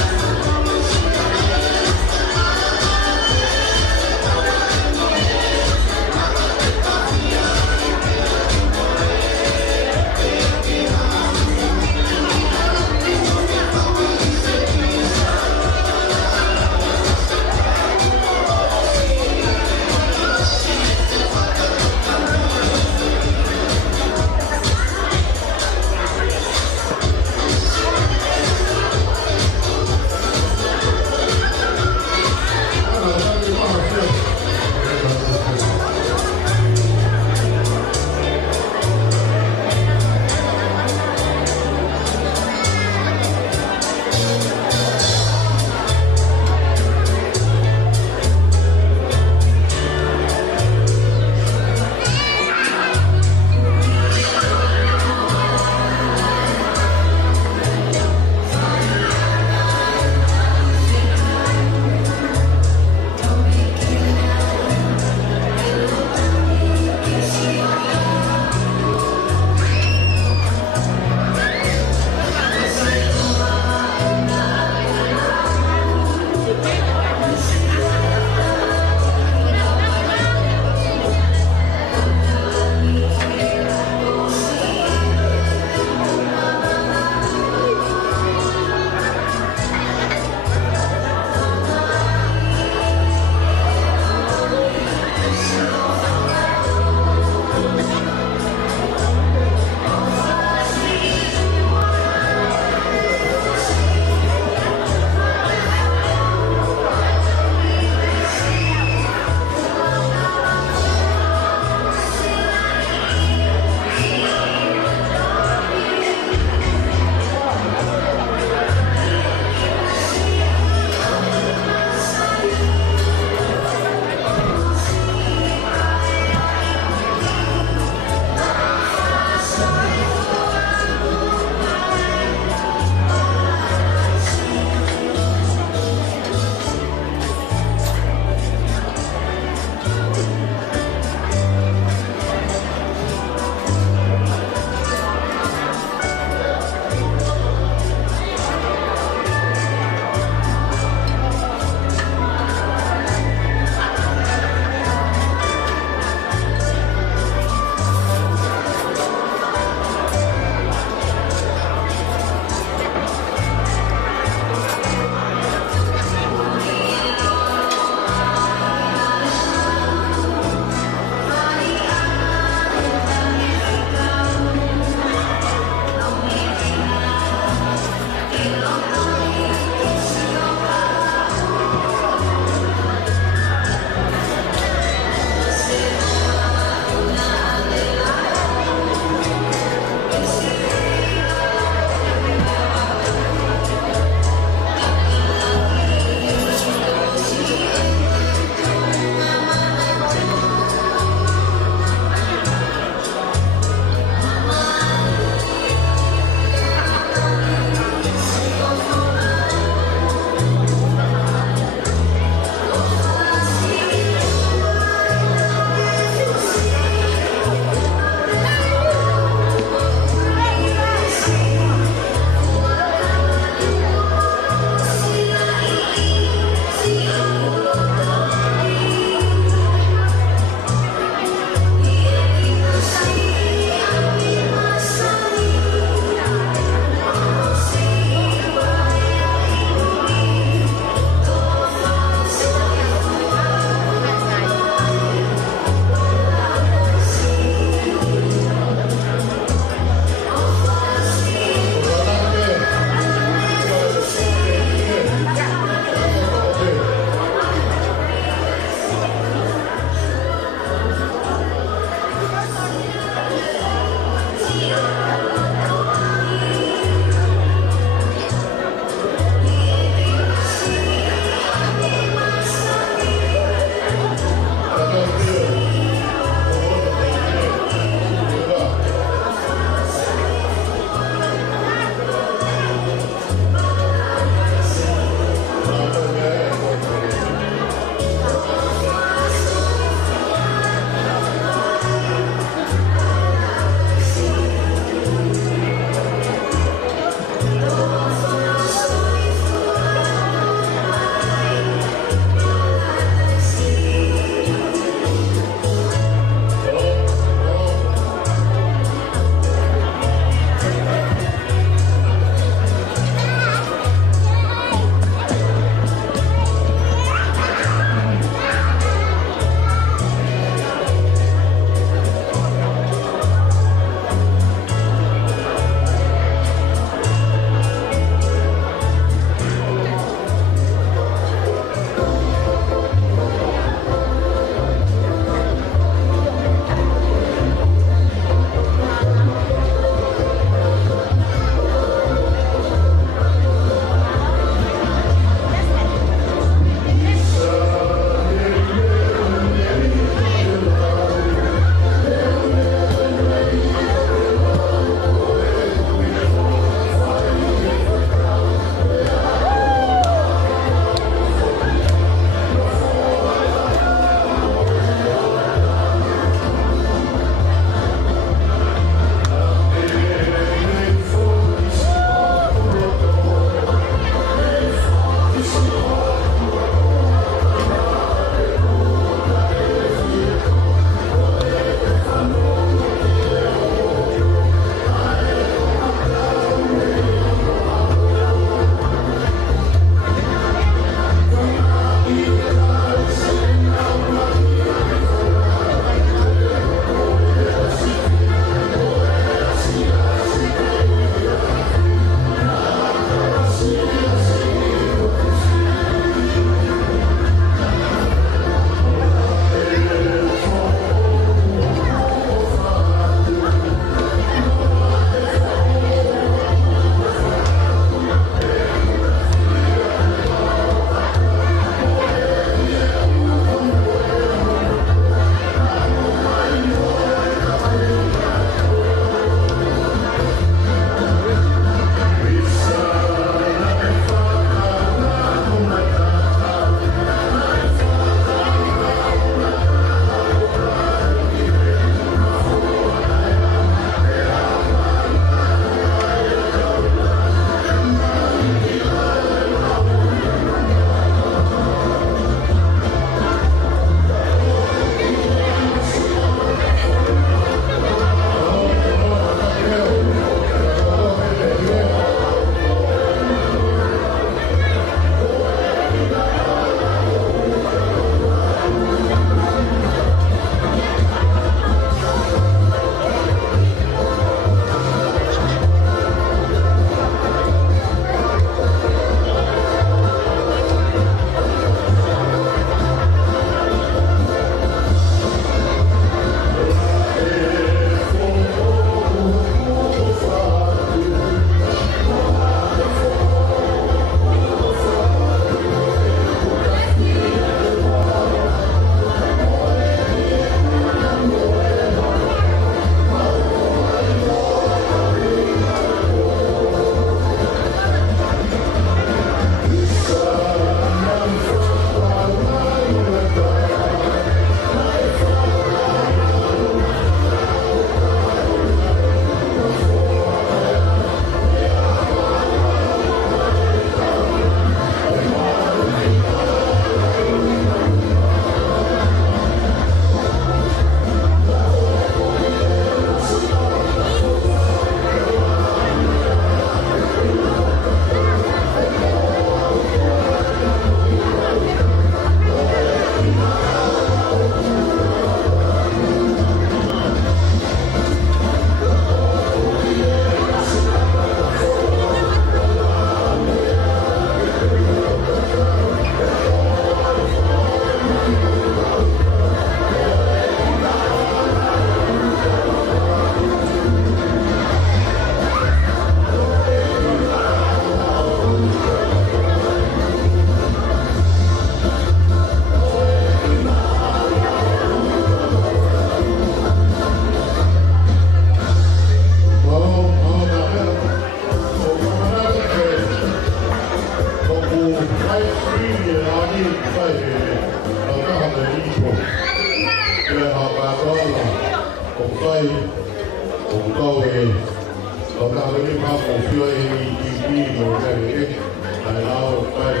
confío en ti, lo que hay lado hay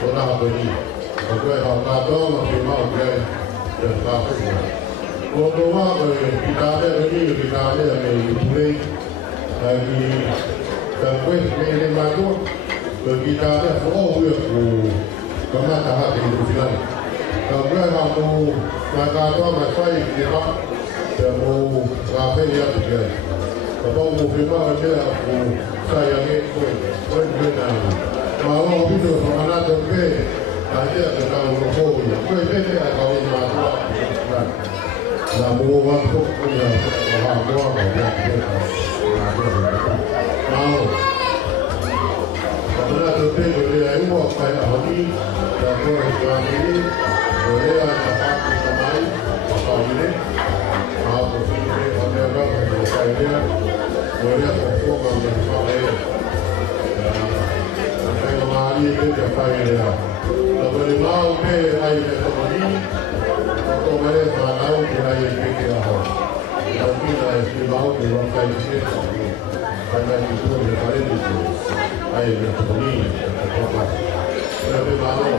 toda venir. Porque a todos los que más que está cuando va a quitar venir, quitar el play, y después me mató, lo quitar el fuego, como estaba en final. Después vamos a todo me fue y que va, pero la feria que Kalau mufimah dia saya ni pun benar. Mahu itu mana tempe, ada kita urus. Kau ini kau ini mahu. Namun waktu punya mahu mahu. Mana tempe boleh ayu saya hari, dan kau ini boleh ada sampai apa ini. Mahu ini ada saya Boleh aku mengambil saya. Saya kemarin itu saya dia. Tapi mau ke ayat ini, aku boleh tahu kita ini kita tahu. Tapi saya mau ke orang ini. Karena itu dia paling itu. Ayat ini apa? Tapi malu.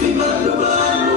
Fima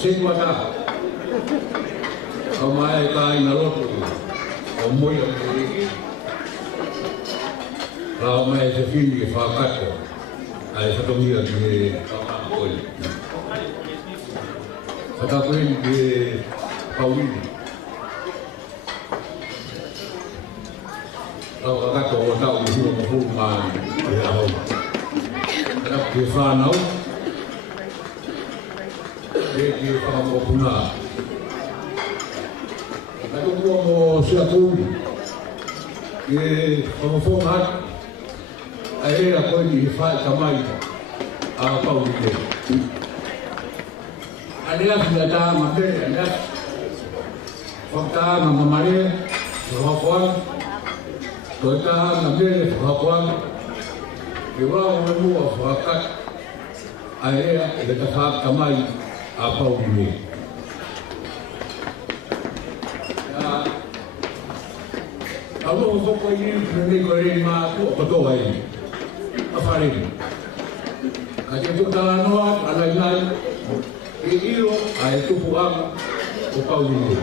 Singwata Kamai kai nalotu Omoi o kiriki Rao mai se fini whakato Ai whakamia ki whakakoi Whakakoi ki Pauini Rao whakato o tau i hua mahu maa i ahau Rao ki whanau Ki whakamokuna Aku mau sudah kuli. Kalau format, aku di file kamai apa udah. Ada sudah dah makan, ada fakta mamamare, sohakuan, kita ngambil sohakuan. Dewa orang fakat, ada file kamai apa udah. Kalau untuk ini mengenai matu atau lain, apa ini? Kalau itu dalam luar, ada lain, ini itu puang upau ini.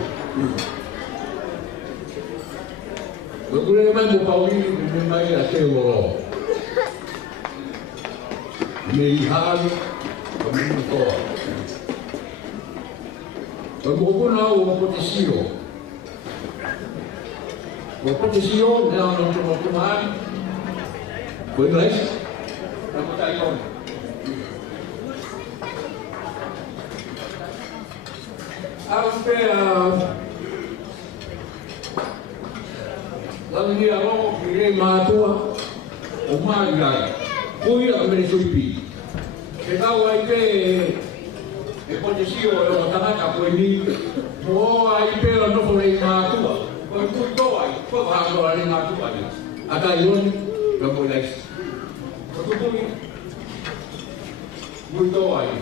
Berbeda dengan upau ini mengenai asal melihat pemerintah. Berhubungan potensi. Kompetisi dalam pertemuan boleh aku tak ikut. Sampai lalu dia orang pilih matua, umar gay, kuih ambil suipi. Kita wajib kompetisi orang tanah aku ini, mau wajib orang boleh matua. Kau tahu ay, kau faham kalau ada yang aku ada. Ada yon, kau boleh. Kau tahu ay.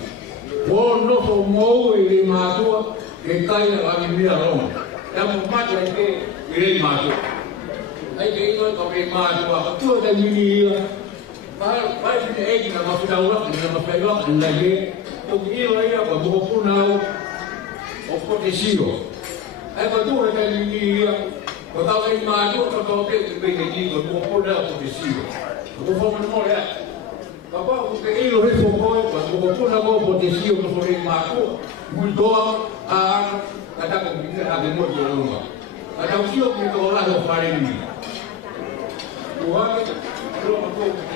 Kau no mau ini matu, kita yang lagi biarong. Yang empat lagi ini matu. Lagi itu kau ini matu, apa tu ada ini ya. Baik ini lagi nama sudah nama pegang lagi. Tu ini lagi apa buku punau, kompetisi. Apa tu ada ini ya? Kau tahu ini mana? Kau tahu apa ini? Kau tahu apa kompetisi? Kau tahu mana ya? Kau ini loh itu kau. Kau tahu apa kompetisi? Kau tahu ini mana? Mulai kata kompetisi ada muncul rumah. Ada usia kita orang yang paling ini. Kau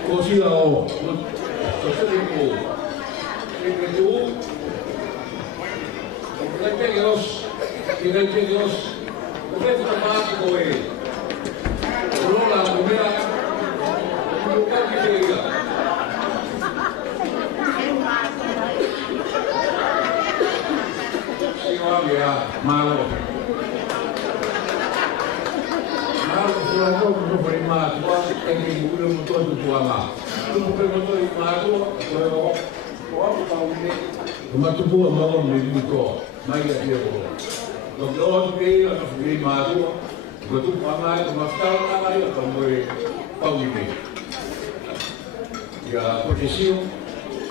kau siapa? Kau siapa? Itu Tinggal Dios, usted trabaja con él. Solo la primera, nunca que se diga. Si va a malo. Malo, si la cosa no fue más, tú vas a tener que cubrir un montón de tu ama. Tú porque no estoy malo, pero vamos a unir. Como tú puedes mover un minuto, más que tiempo. Dokter ni atau sendiri mahu, betul ramai masker ramai atau boleh tahu ini. Ya posisi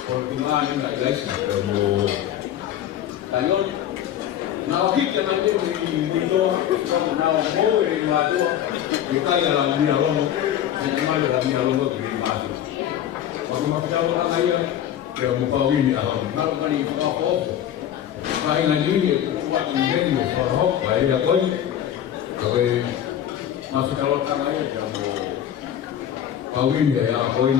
pertemuan ini guys, kamu tayong nawakit yang ada di window, nawak mau ini mahu, kita yang dalam dialog, semua dalam dialog ini mahu. Waktu masker ramai ya, kamu tahu ini kalau kali itu apa? Hai lagi buat ini kalau baik ya koi, kalau masuk kalau tangannya jamu kawin ya koi,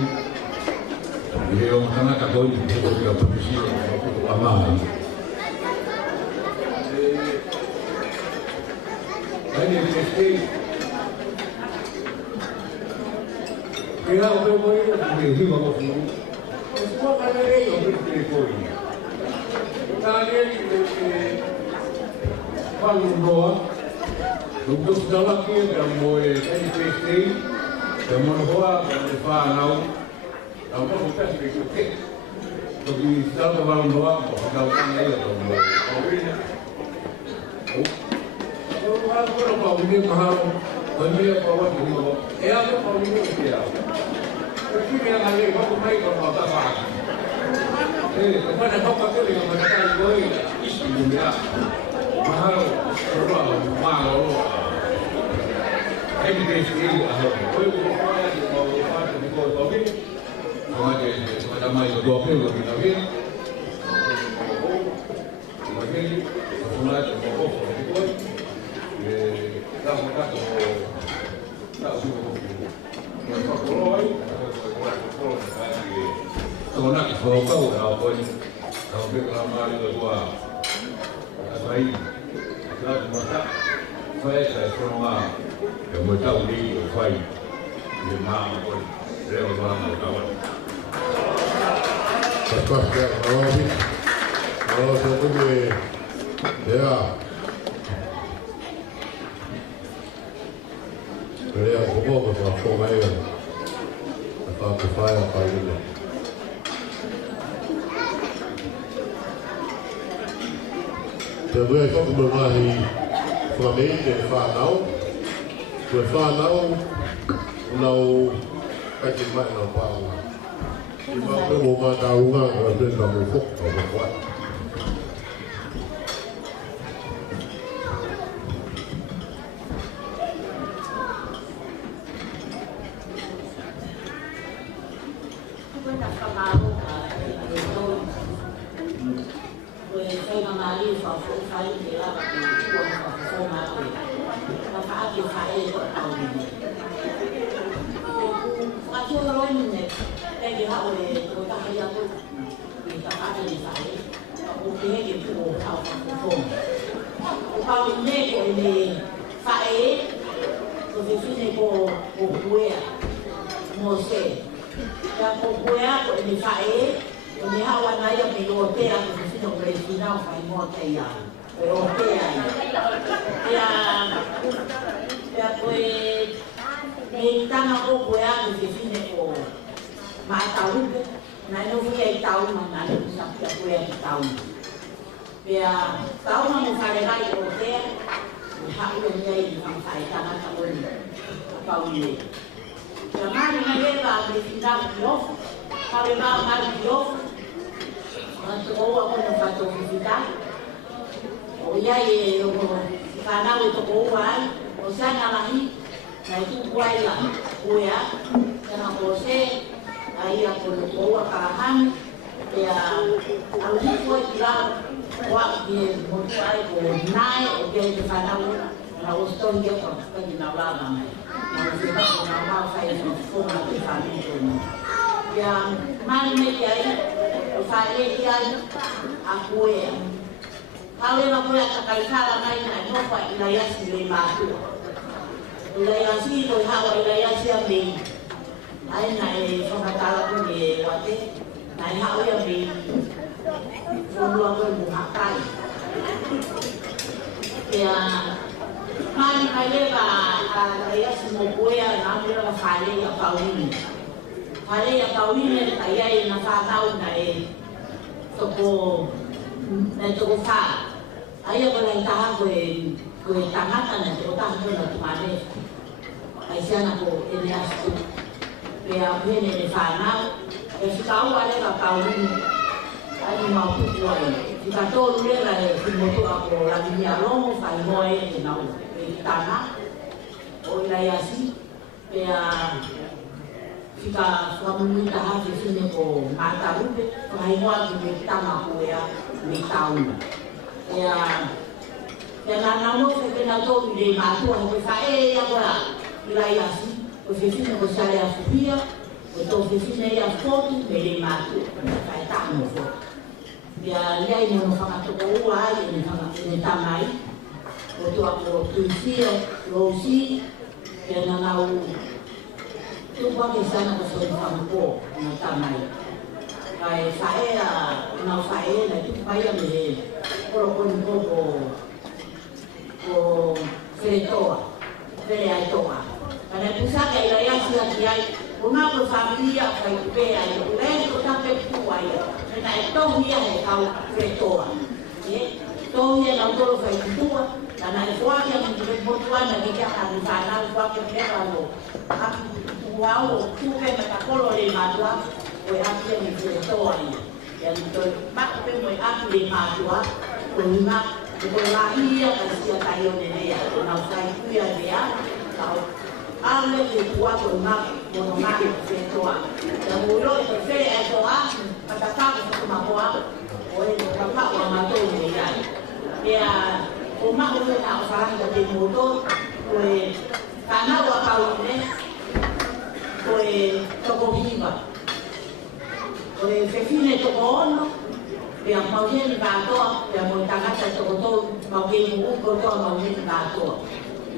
dia orang tanah koi itu sudah posisi untuk lama. Ini pasti kira apa koi ini bagus semua. Semua kan ada yang berkoi. Kalian kalau doa, untuk segala kita boleh NPC, semua doa boleh faham, kalau kita seperti bagi segala kalau doa, kalau kita ya boleh. Kalau kau ini mahal, kau ini apa ini? Apa kau ini dia? Tapi yang ada kau mai kau tak faham. Kepada kau pakai dengan mereka boy, isu dia mahal, mahal. Ini dia sendiri ahok. Boy, boleh dia mau pakai di kau tapi, sama dia ada mai dua puluh lebih lagi. Lagi, semua itu mau di boy. Tak mereka tak suruh. Mereka boy, kalau nak kau apa ni? Kau beri ramai itu tua. Baik. Kalau masak, fai sono ma e mo tau lì o fai le mama poi le ho fatto la tavola. Pascal, allora secondo me era come fa come io fa che fai a fare Te voi fa come mai famiglia fa now now cái mai nào vào thì mà cái bộ mà đào ngang ở bên là một phút ở một quán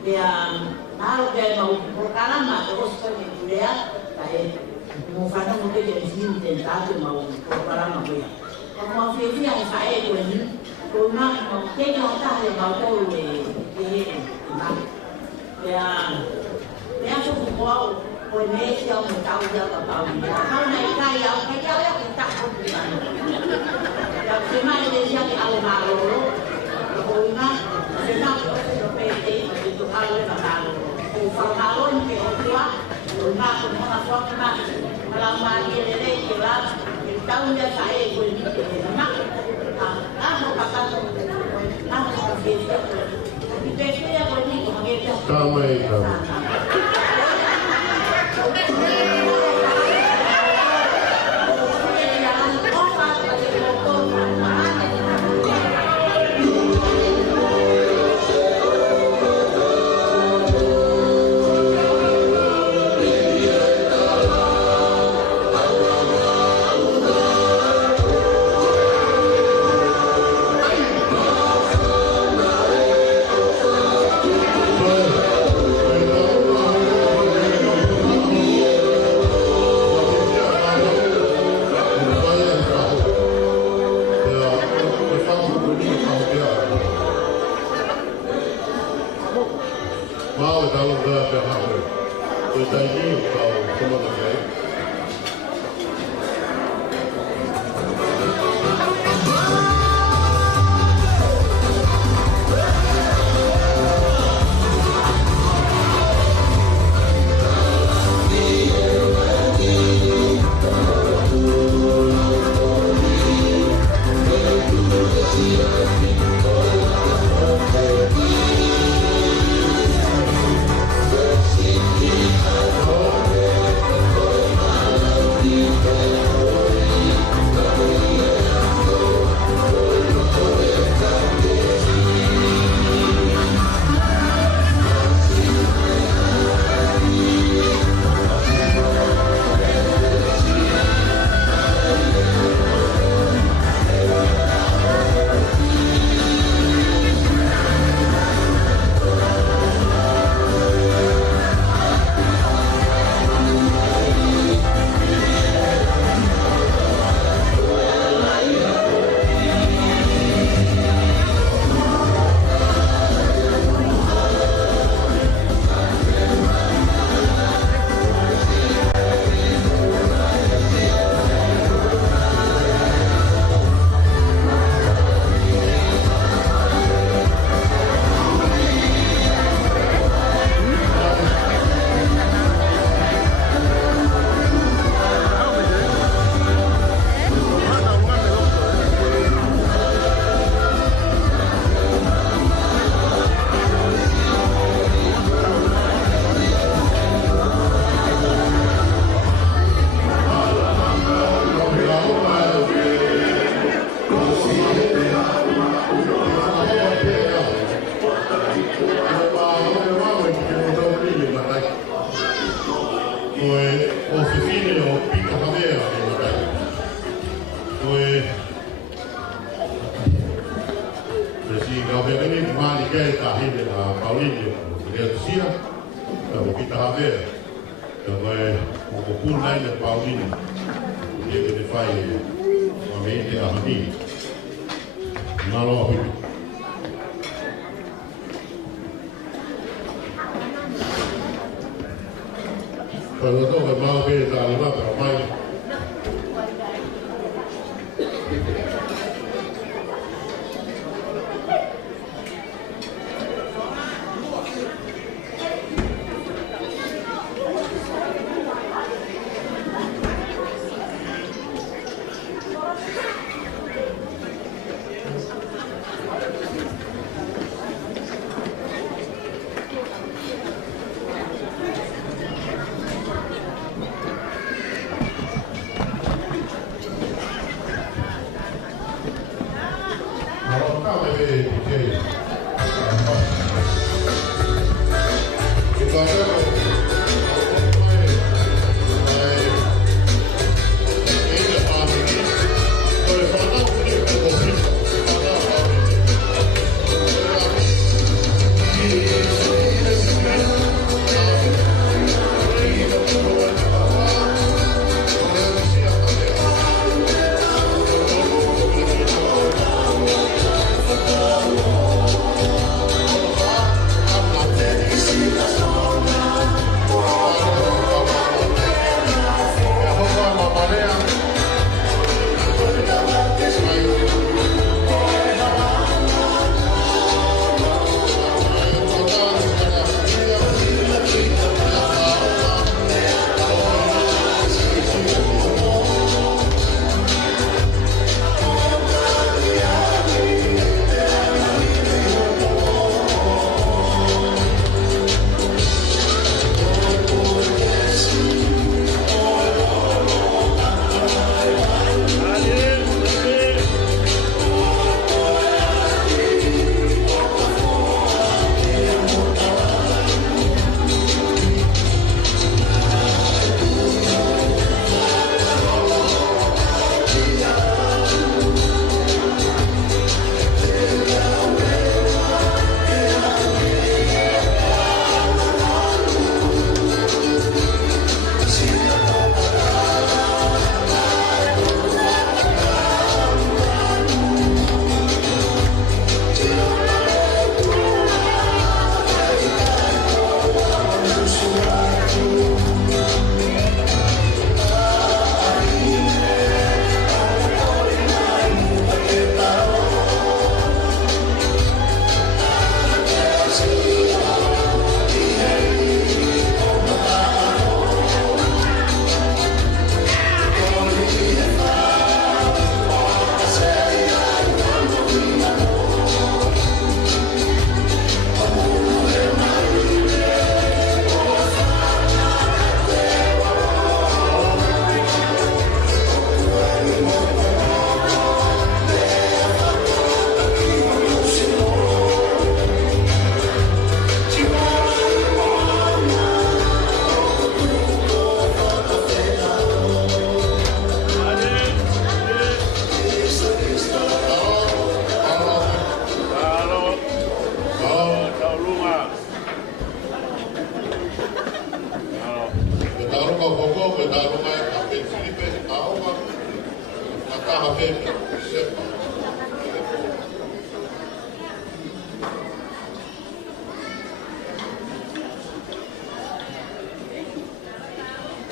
Dia nalo dia mau programa terus dia kayak mau fana mau dia di sini tentang mau programa dia. Mau via saya ini, karena mau kita orang mau tahu dia dia suka Indonesia mau tahu dia apa dia. Kalau naik kaya kita punya. Yang semua Indonesia di Almaro, karena semua seperti itu kalau kalau ufakalon ke orang, karena semua orang malam lagi lelaki jelas. Tahu dia saya ini nak aku kata aku begitu. Kita dia begini begitu. Kamai.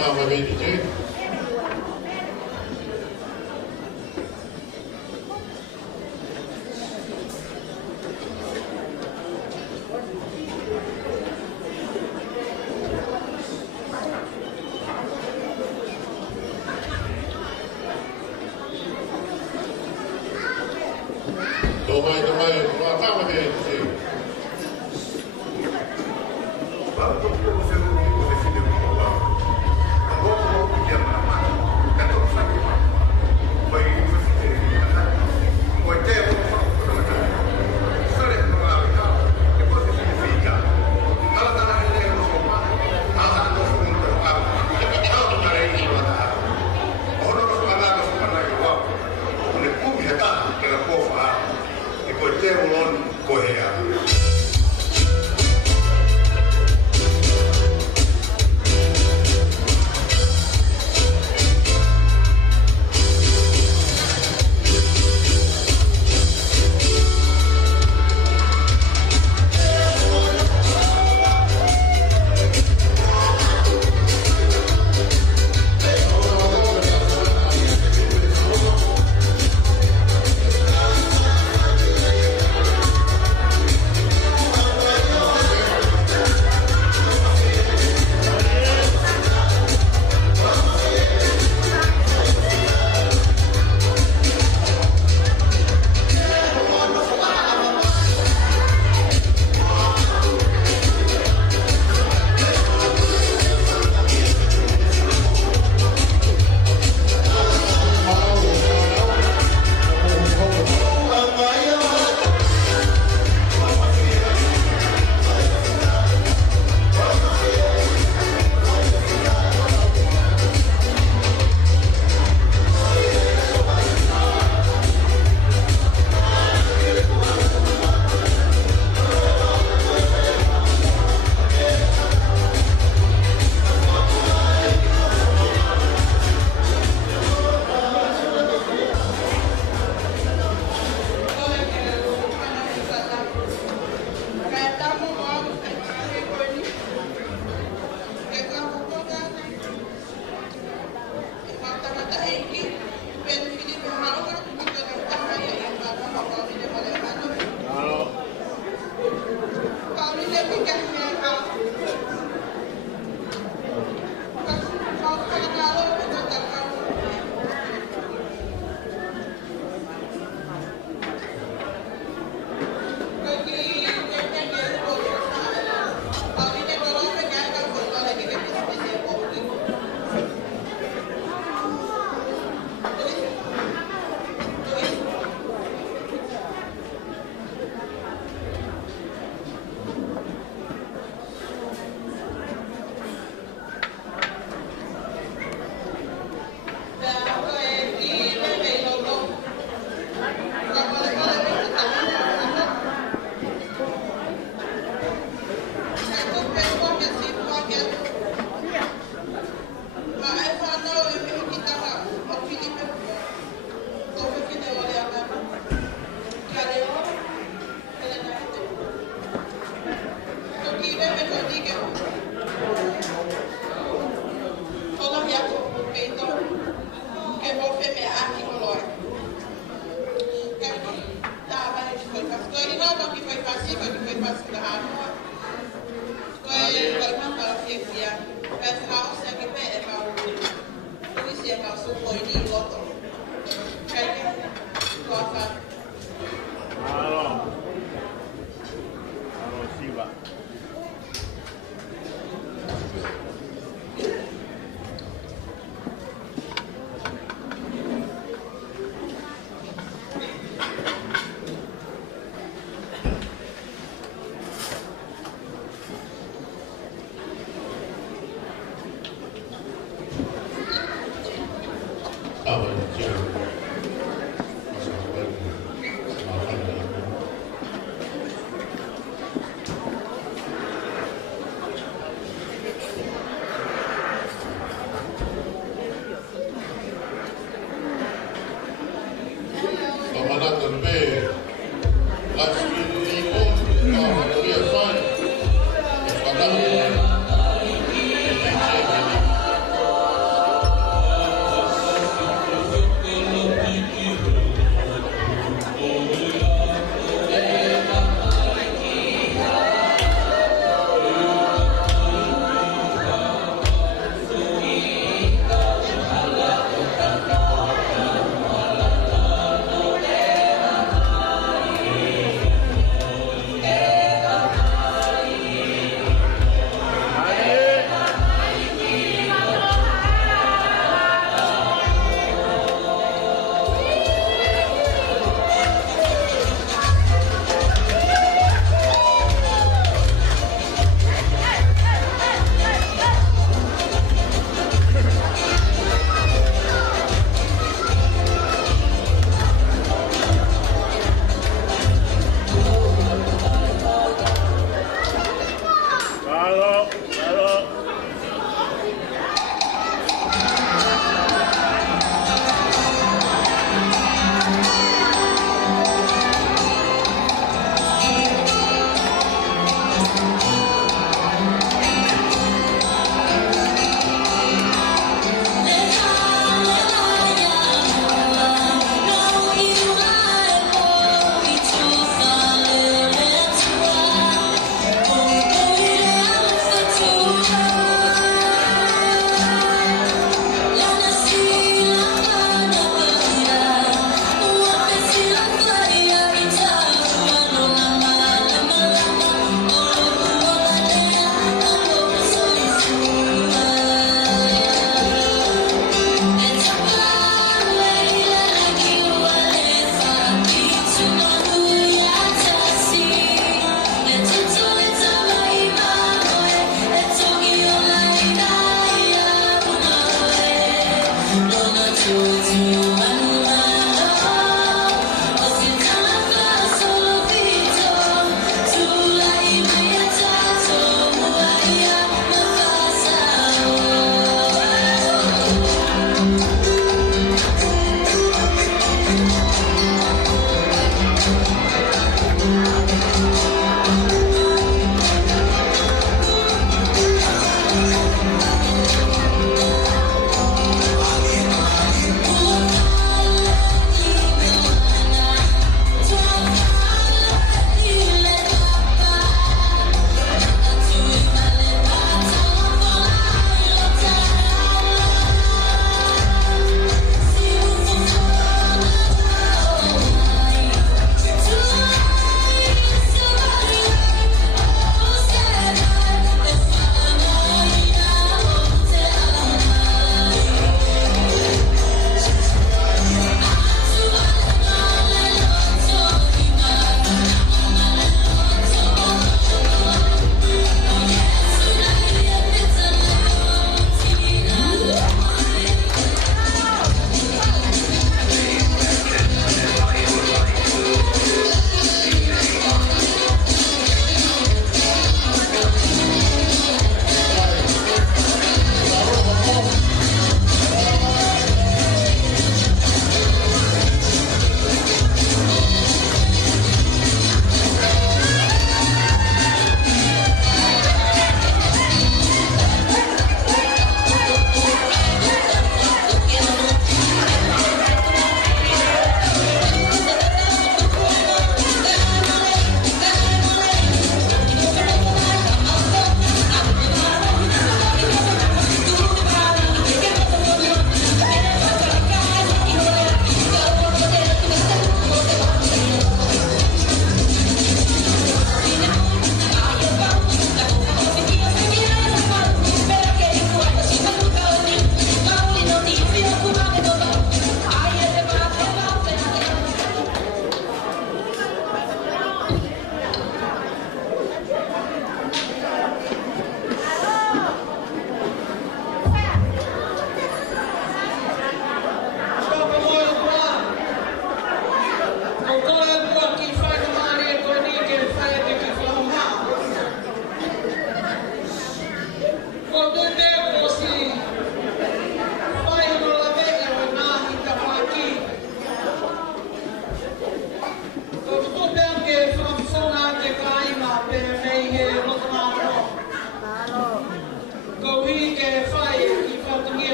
Tama rin ito. Domai, tama rin ito.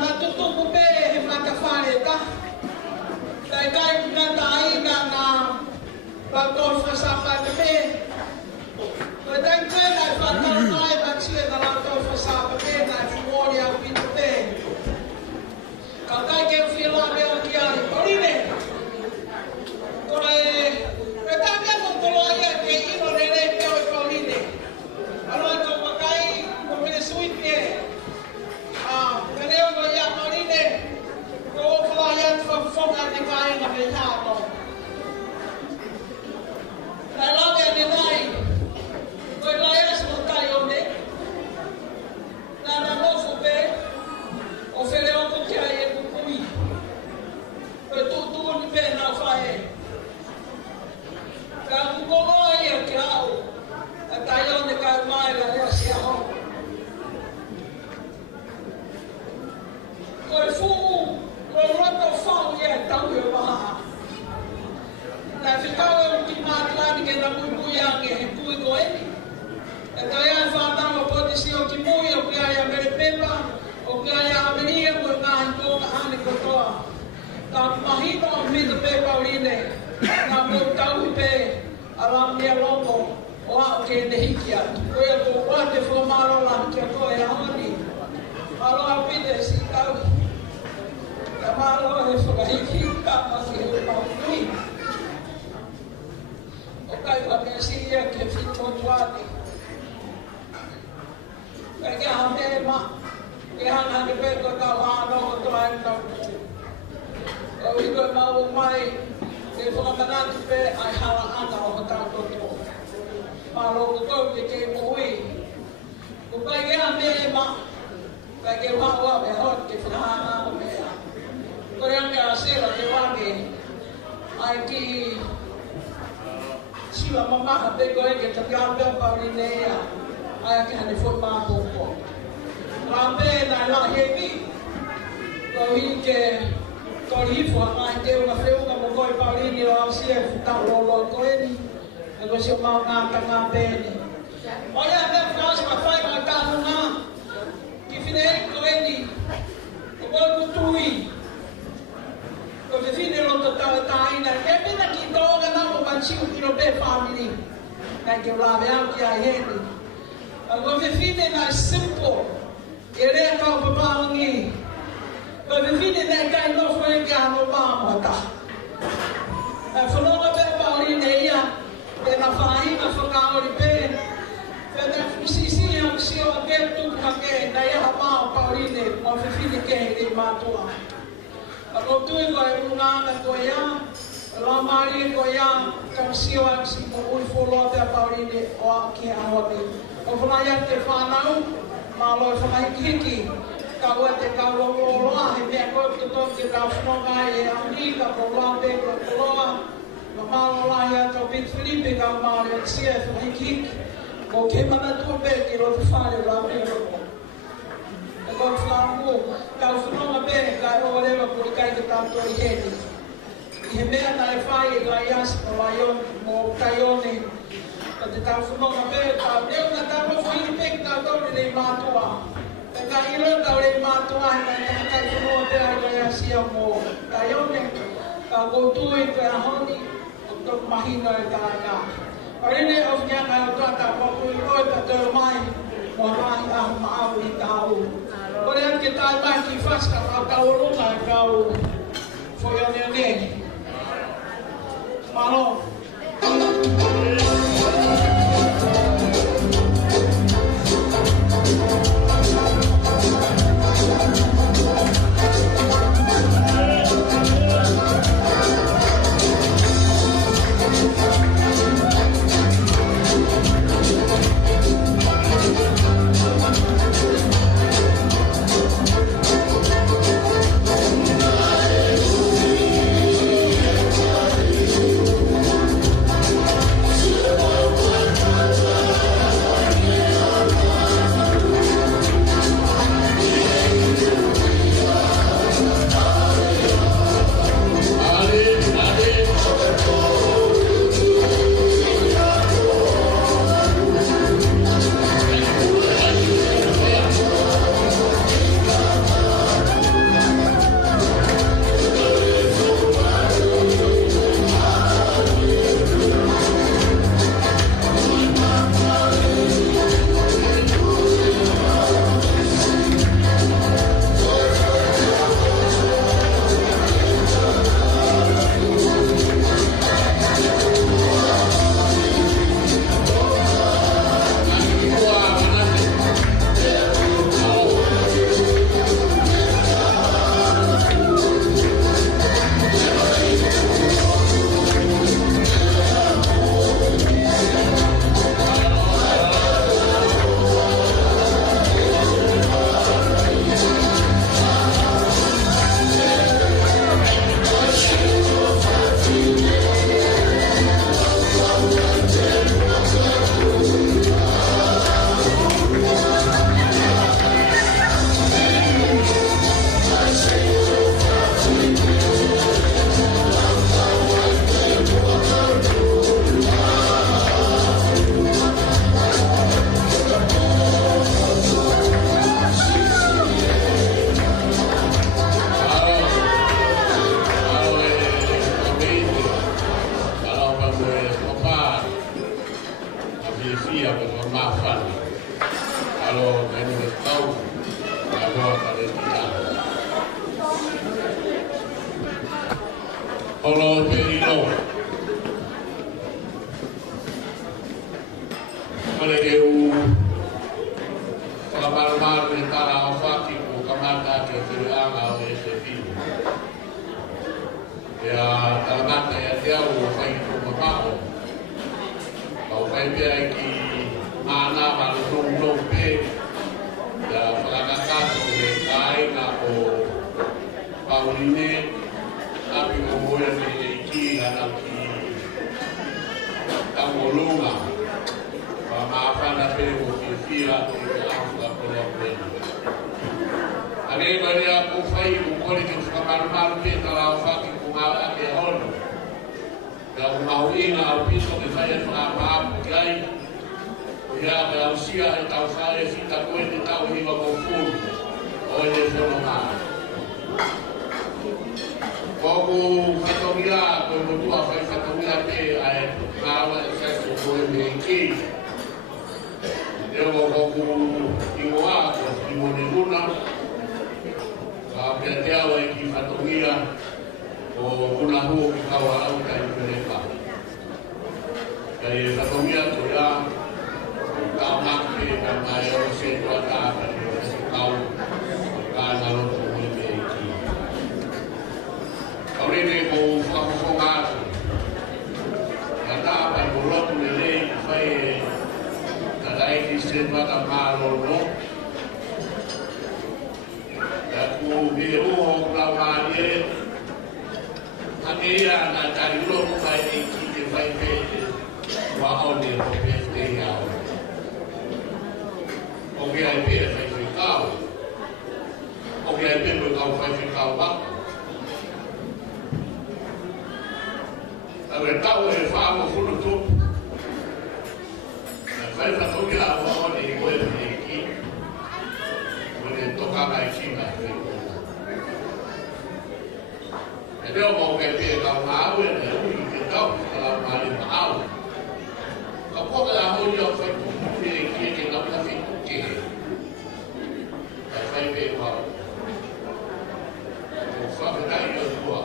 na tutupu pe he matawhare ta. Tai na tai na pagkos na sa pe. But then I found out that she had a lot of Saturday night warrior people there. Kakak can feel like they are here. Corine. But I'm not going to lie at the end of the day. Corine. I don't know what I am going to sweep here. When they are going to Corine, go fly out from that divine of the town. I love that divine. Tôi nói là số tài ổn định, là một số bé, ở phía sau cũng chạy cũng cùi, rồi tu đi về nào phải, cả cũng có nói nhiều kiểu, tài ổn định cái mai là nó sẽ không, rồi phụ, rồi rất là phong nhẹ trong người bà, tại vì các ông chỉ mang lại cái là cùi ăn cái cùi của ấy. Kaya fata mo po si Okimuy o kaya Meripepa o kaya Ameria mo na ito na ani ko to. Tapos mahito ang mito pe Pauline na mo tao pe alam niya lomo o ako nehikia. Kaya ko wate fo malo lang kaya ko ay honi. Malo apite si tao. Kamalo ay fo kahikita kasi Pauline. O kaya siya ke fito tuati. Kaya hande ma, kaya hande pe ko tao ano ko tuan tao. O ito mau mai, ke fo kanan pe ai hala ana o tao to. Malo ko ke mui. Ko kaya hande ma, kaya wa be hot ke fo hana me. Ko yang ka sela ke wangi. Ai ki sila mama pe ko ke tagambe Paulinea. Ai que ele foi para pouco. Também na heavy. Coi que corrivo a mais de uma feira como coi Paulinho ao se tá lolo coi. Eu se mal na tanga bem. Olha a frase para faz matar na. Que finei coi. O bom tui. O que finei lo total tá ainda. É bem aqui toga na o baixinho que não tem família. Vai que lá vem que a ele. Agora vivendo na simple, ele é o papangi. Agora vivendo na cai não foi que a não vamos tá. Falou na bem Paulinha, na faina foi cá o pé. Mas se eu quero tudo que daí a mal Paulinha, mas vivendo que ele matou. Agora tu vai na Goiânia. La Maria Goiânia, como se eu antes o follow da Paulinha ou que a roda. O falaya te whanau, malo whanai kiki, ka ua te ka loloa, he mea koe te toki ka whanonga e amni, ka koloa pe ka koloa, ma malo lai ato Big Felipe ka maare at sia whanai kiki, ko ke mana tua pe ki ro te whare la pe roko. E ko whanau, ka whanonga pe, ka ro rewa ko kai te tanto i heni. I he mea na e whai e la iasi ko la ion, mo kaione, te tau whanonga pe, tau neu na tau whaini pek tau tau ni mātua. Te ka ilo tau ni mātua, he na kai whanonga pe ai kai asia mō. Ka ione, ka koutui pe a honi, o tō mahina e tā ngā. Parine of nyanga o tata, pakui koe ta tau mai, mo rahi ahu maahu i tāu. Kore an ke tai mai ki whaska, ka tau runga e kau whoione ngeni. Malo. Fia ke mafan. Kalau kami tahu kalau kami tidak. Kalau perino. Kalau eu kabar-kabar tentang awak itu kamata ke firanga oleh sefiu. Ya kamata ya dia ufai itu berapa. Kau fai beraki mana balung pe ya pelakatan oleh kain atau pauline tapi kemudian diiki dalam tamolunga maafan tapi ukifia untuk problem. Ani bari aku fai ukoli ke kamar pe kalau fakir kumala ke hon. Dan mauina au piso ke fai apa gai ya a usia e tau fare fita koe tau hiwa kofuru o e whono maa. Koku whatongia koe motua whai whatongia te ai ngāwa e whaiso koe me ki. Ewa koku ingoa koe imone runa ka pia te awa e ki whatongia o una hua ki kawa au kai kurepa. Kai e whatongia koe a kau nak pilih nama yang sesuatu kau karena lo memiliki. Kau ini kau faham kata apa boleh pilih saya kadai di sesuatu malu lo. Aku biru lama dia, akhirnya nak cari lo saya ini saya wahon dia profesional. Ông ai biết là phải cao, ông ai biết được ông phải cao bắc. Ở bên tàu thì pha một phút một chút, phải là tôi nghĩ là họ đi quên thì kỹ, quên tôi cả ngày khi mà nếu một cái tiền cao áo quên là những cái tóc là mà đi áo, còn có cái là hôn nhau phải cũng thì kia thì nó là phải phải về vào một số cái đại nhân của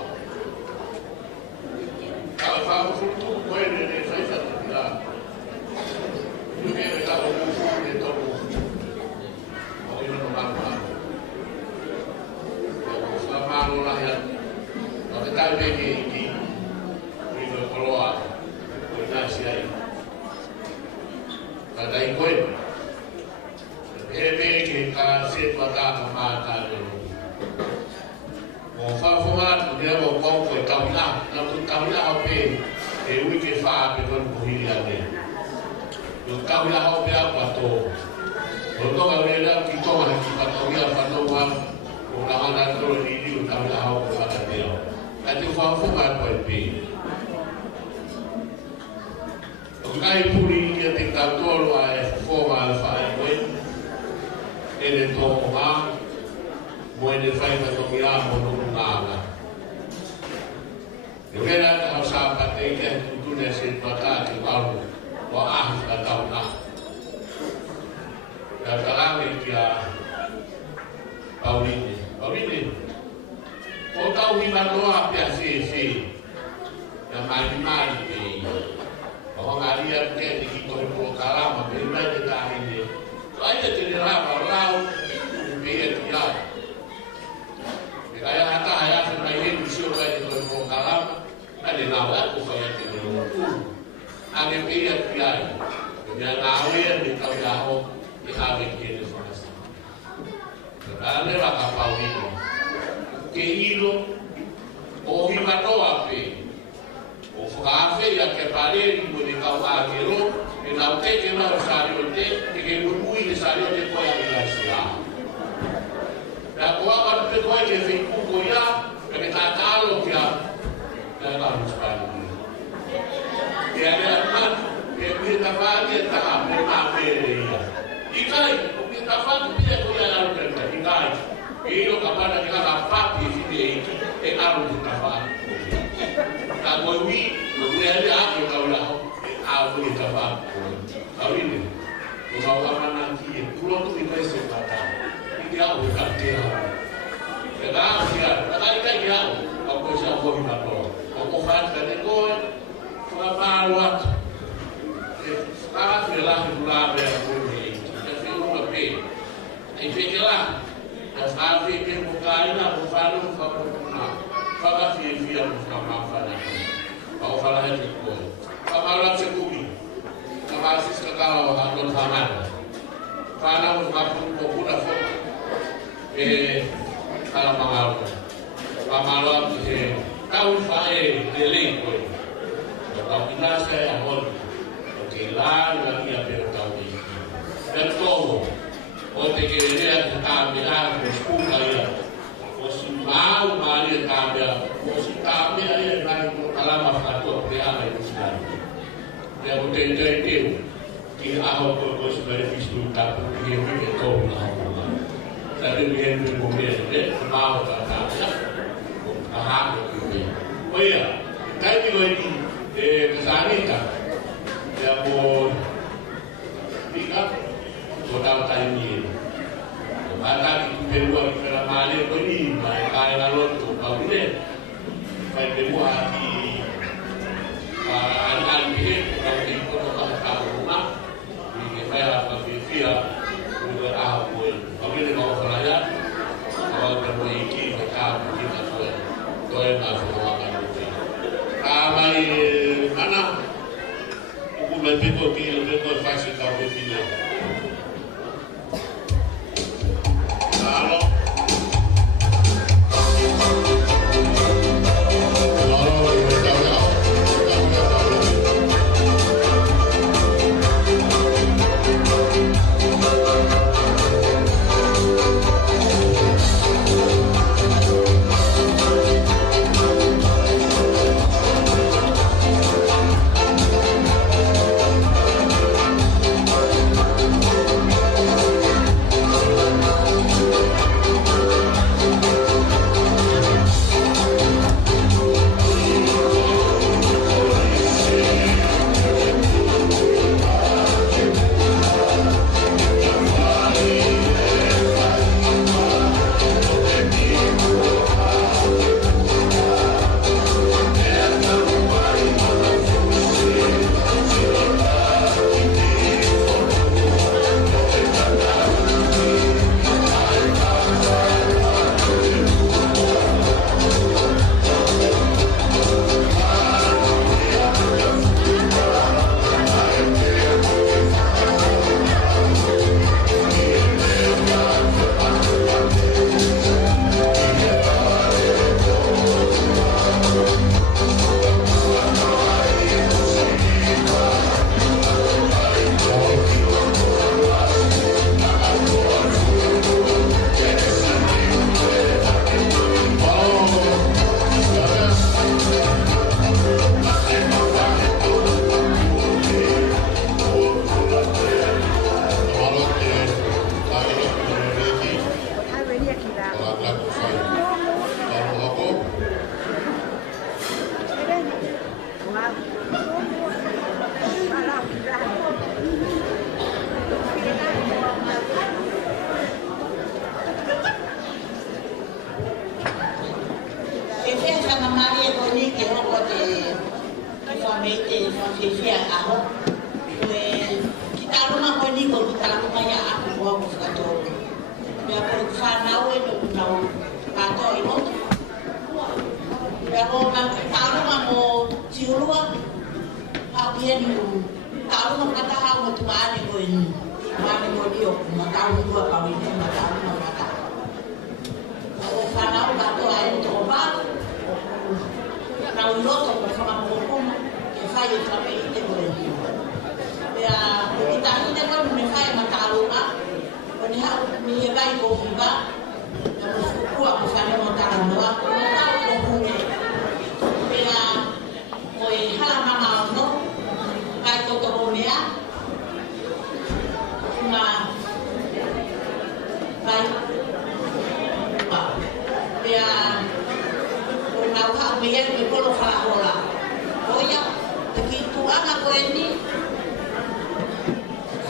các pháo phun thuốc quên để phải thật là như thế người ta có mua phun để tôi mua mọi người nó bán vào một số mang là hiện và cái tay về thì bây giờ có loa người ta sẽ là đây quên ebe kita sesuatu mata dulu. Mufafuma dia ngomong ke tahulah, lalu tahulah apa? Dewi kefa dengan buhilan ni. Lalu tahulah apa apa tu? Lalu kalau dia kita mana kita tahulah panuan, orang ada tu ini tahulah apa ada dia. Tapi mufafuma apa ini? Kai puri que tem tanto a forma alfa ele toma moede fai na tomia mo nunga eu era a sapa te que tu nesse pata que paulo o ah da tauna da talame que a pauline o tau ni manoa pia se na mai orang Arab ke di Kota Kalama, benda kita ini. Saya tidak tahu biar dia. Kalau kata ayah sebenarnya disuruh di Kota Kalama, ada nama aku saya tidak. Ada biar dia. Dia nawir di Tawilaho di Habib ini semua. Ada lah kapal ini. Kehidup, oh himato apa? O faafe ya que parei no de Calvario, e não tem que não saiu de que o muito saiu de coisa de lá. Da coa para coisa que vem com coia, que tá caro que a da nos para. E a irmã que me tava ali tá na feira. E cai, o que tá fazendo é coisa lá no tempo, e cai. E eu acabava de ganhar papi e caro de trabalho. Kalau we ada aku tahu lah, aku ni tahu. Kalau kau aman nanti, pulau tu kita sepadan. Dia bukan dia. Kalau dia, kalau dia, aku siapa kita tu? Aku faham dari kau, kau maluat. Sekarang dia lah bulan berbulan. Jadi orang apa? Ini lah. Sekarang dia bukan bukan bukan. Kau dia bukan apa-apa. Kau falah itu kau. Kau maluat sekali. Kau masih sekarang kau tahan. Karena waktu kau pun dah kalau pamaluan tahu saya deling pun kalau kita saya mohon kehilangan lagi apa yang tahu ini dan tahu orang kira kita ambil sekolah ya masih mau balik ambil masih ambil ya lagi kalau masalah dia apa itu sekarang dia bukan jadi dia ahok kau sebagai istri tak dia punya tahu lah tapi dia kemudian dia mau tak paham itu. Oh iya, kita juga ini misalnya kan, dia mau pikir total tadi, maka kita perlu kita malah ini, mereka lalu tu kau ni, kita perlu hati, anak ini kalau kita nak tahu rumah, kita apa fikir, kita tahu. Mungkin kalau saya, kalau bermuiki mereka mungkin masuk, doa masuk akan mungkin. Kami mana? Aku lebih fasih tahu ini. Kalau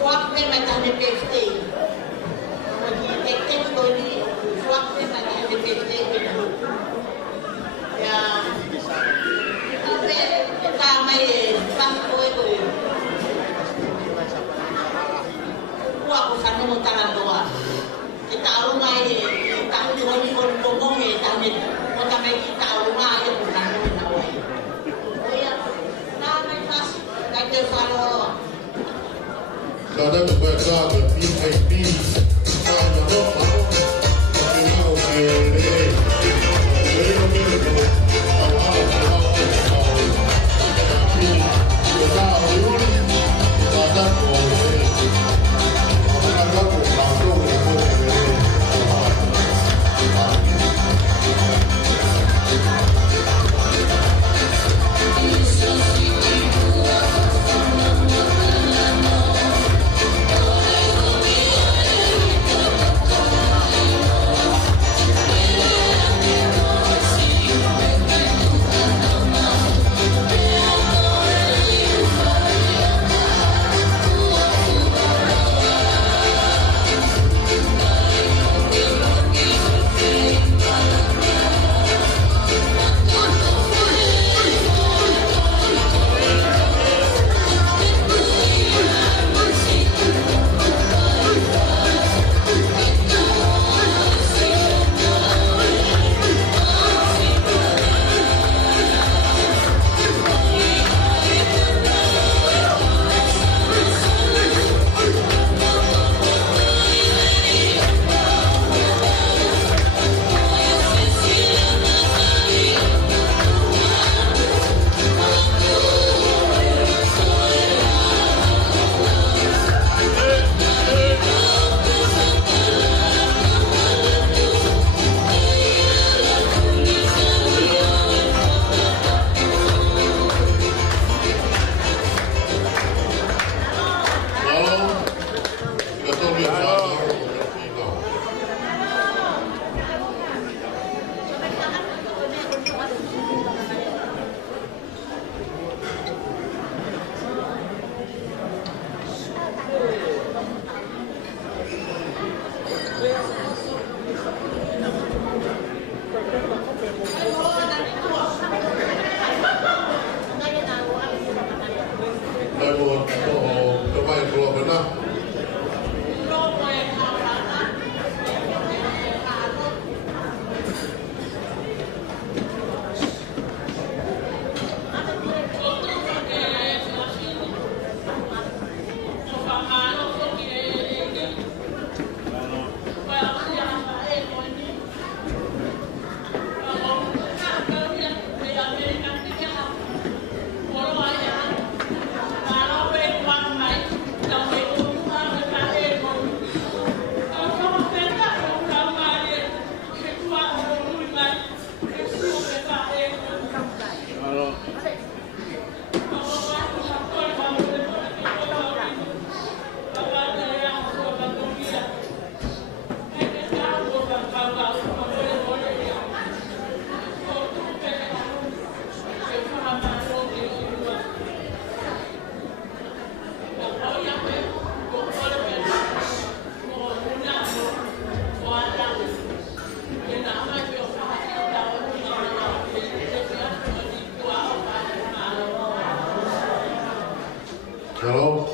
Kuat pe matane peste. Ki te ko ni swap pe matane peste pe no. Ya. Ape ta mai sang ko ko. Wa ko sa no tangan doa. Kita rumah ini, tahu di mana orang ni tahu ni, kita mai kita rumah aja bukan ni tahu. Oh ya, nama pas kita follow. Kadang berasa VIP, kadang apa? Ini okey. Hello.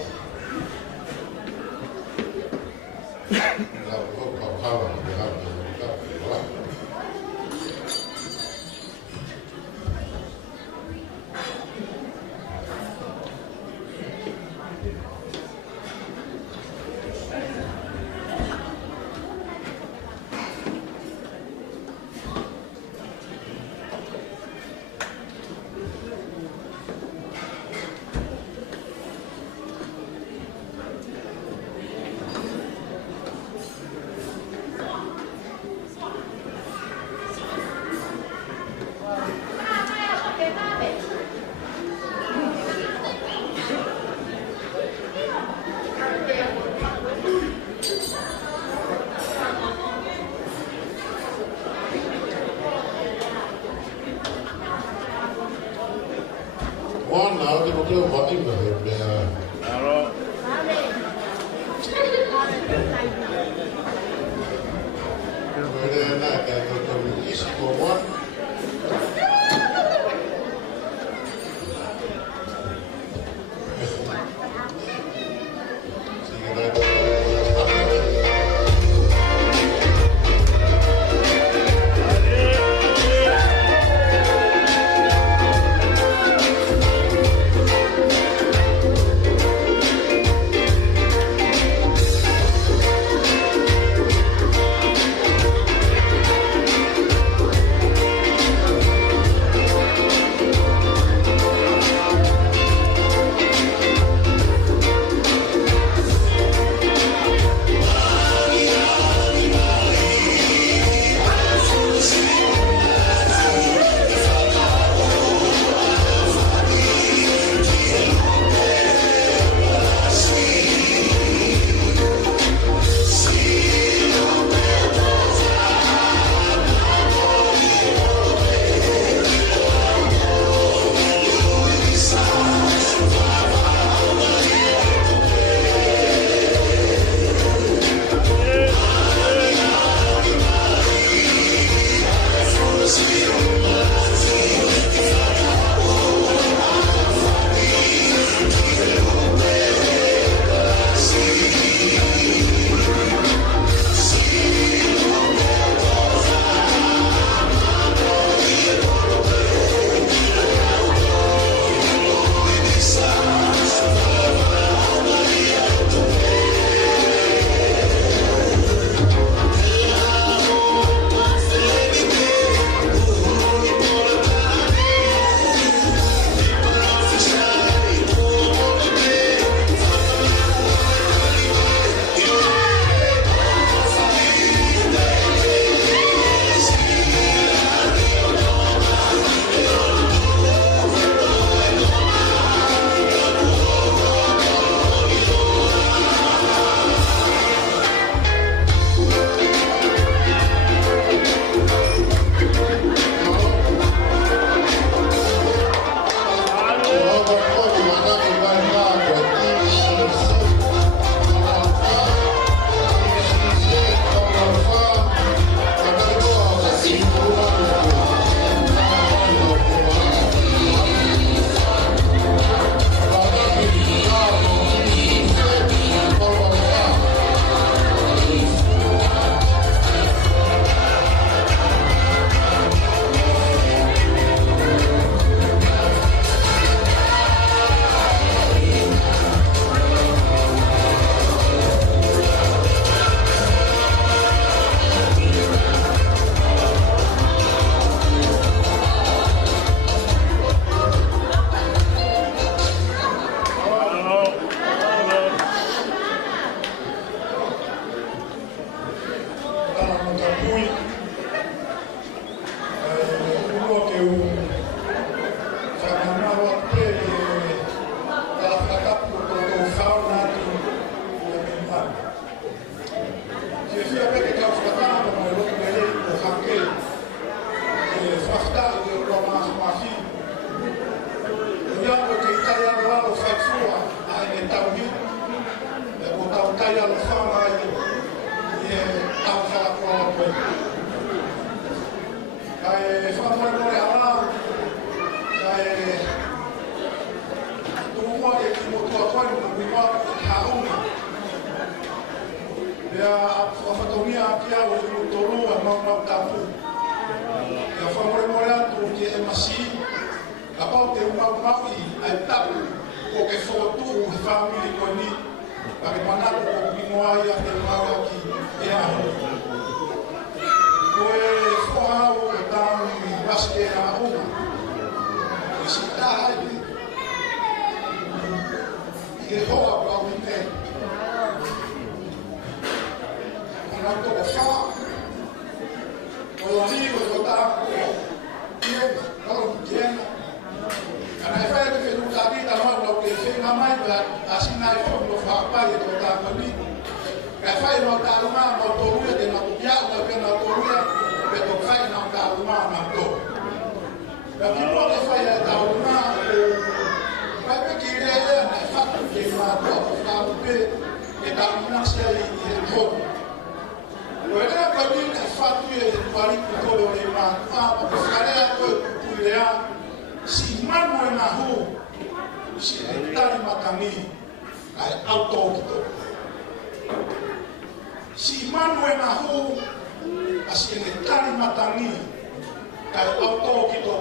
Che fo. Wena ko ni ka fatu e kwali ko lo le ma pa pa kare ko kuilea si manu na ho si tali makani ai auto si manu na ho asi ne tali matani ai auto kito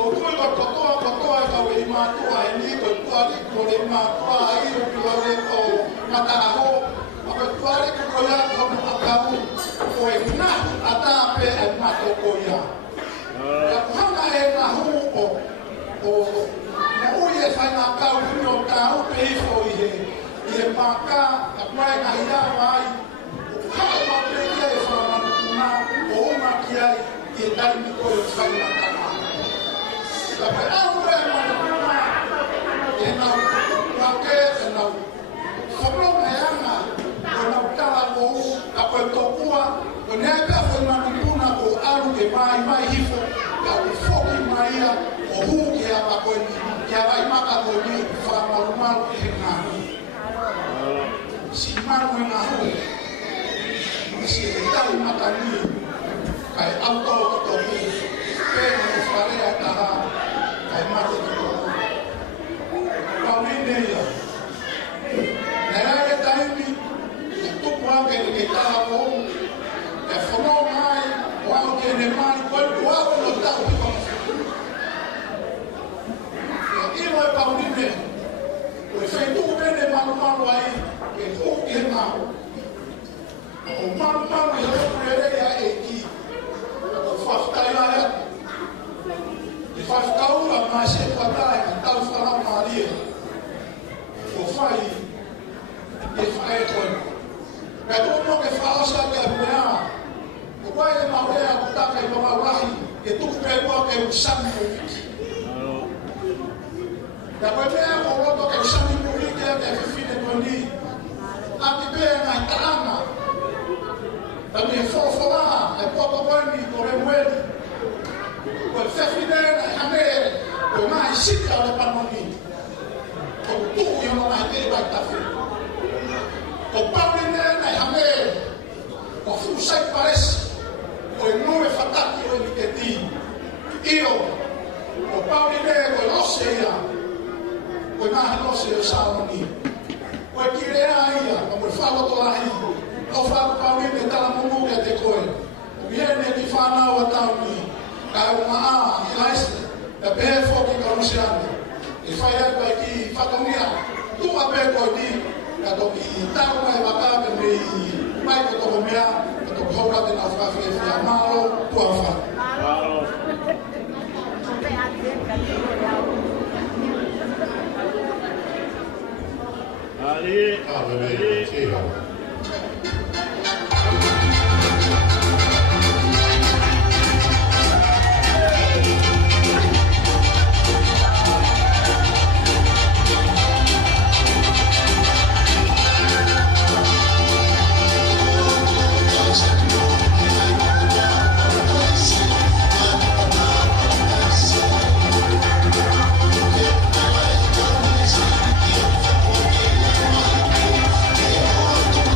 o ko ko ka we ma to ai ni ko kwali ko le ma pa ai ko le ko mata ho apa kwali ko ya ko akabu ko e na ata pe ai ma to ko ya ya hanga e na ho o na o ye fa na ka o no ka o pe fo ye ma ka apa na ya mai ka ma pe ye fa na o ma ki ai e dai mi ko fa na ka la pe a o e ma na e na o ke e na o pro me ama o na ka la o ka pe to kua o ne ka fa na kuna o aru e mai hifo ka o fo ki mai ya o hu ki a pa ko ni ya vai ma ka ko ni fa normal e na si manu na hu si ta ma ka ni kai auto to ni pe no fare a ta kai ma to to pa ni ne ya na ya ta ni tu kwa ke ni ta ho e fo no mai wa ke ne mai ko wa no ta ko ilo e paunine o fai tu bene manu ai e tu e mau o manu e o prere ya e ki o fafta ya e fafta ura ma se patai ka tau fara maria o fai ko ka tu no ke fa osa ke bea o vai e mau e a ta ka no wahi e tu pe ko ke usami da kwete ko roto ke shani muri ke fine tondi ati be na tama da me fofora e poco quando ko remwedi ko fine na hame ko mai sita le panoni ko tu yo no mai te ba ta fe ko pavine na hame ko fu sai parece ko no me fatati o ni ke ti io ko pavine ko no seia ko na no se sa ni ko kire ai ya ko fa lo to ai o fa pa mi de ta mo ke te ko viene di fa na wa ta ni ka ma a lais da be fo ki ko se ande e fa ya ko ki fa to ni tu a be ko di ka to ki ta ko e ba ka ke me mai ko to me a to ko ra de na fa fe ya ma lo tu a fa Ali, Ali, Thank you.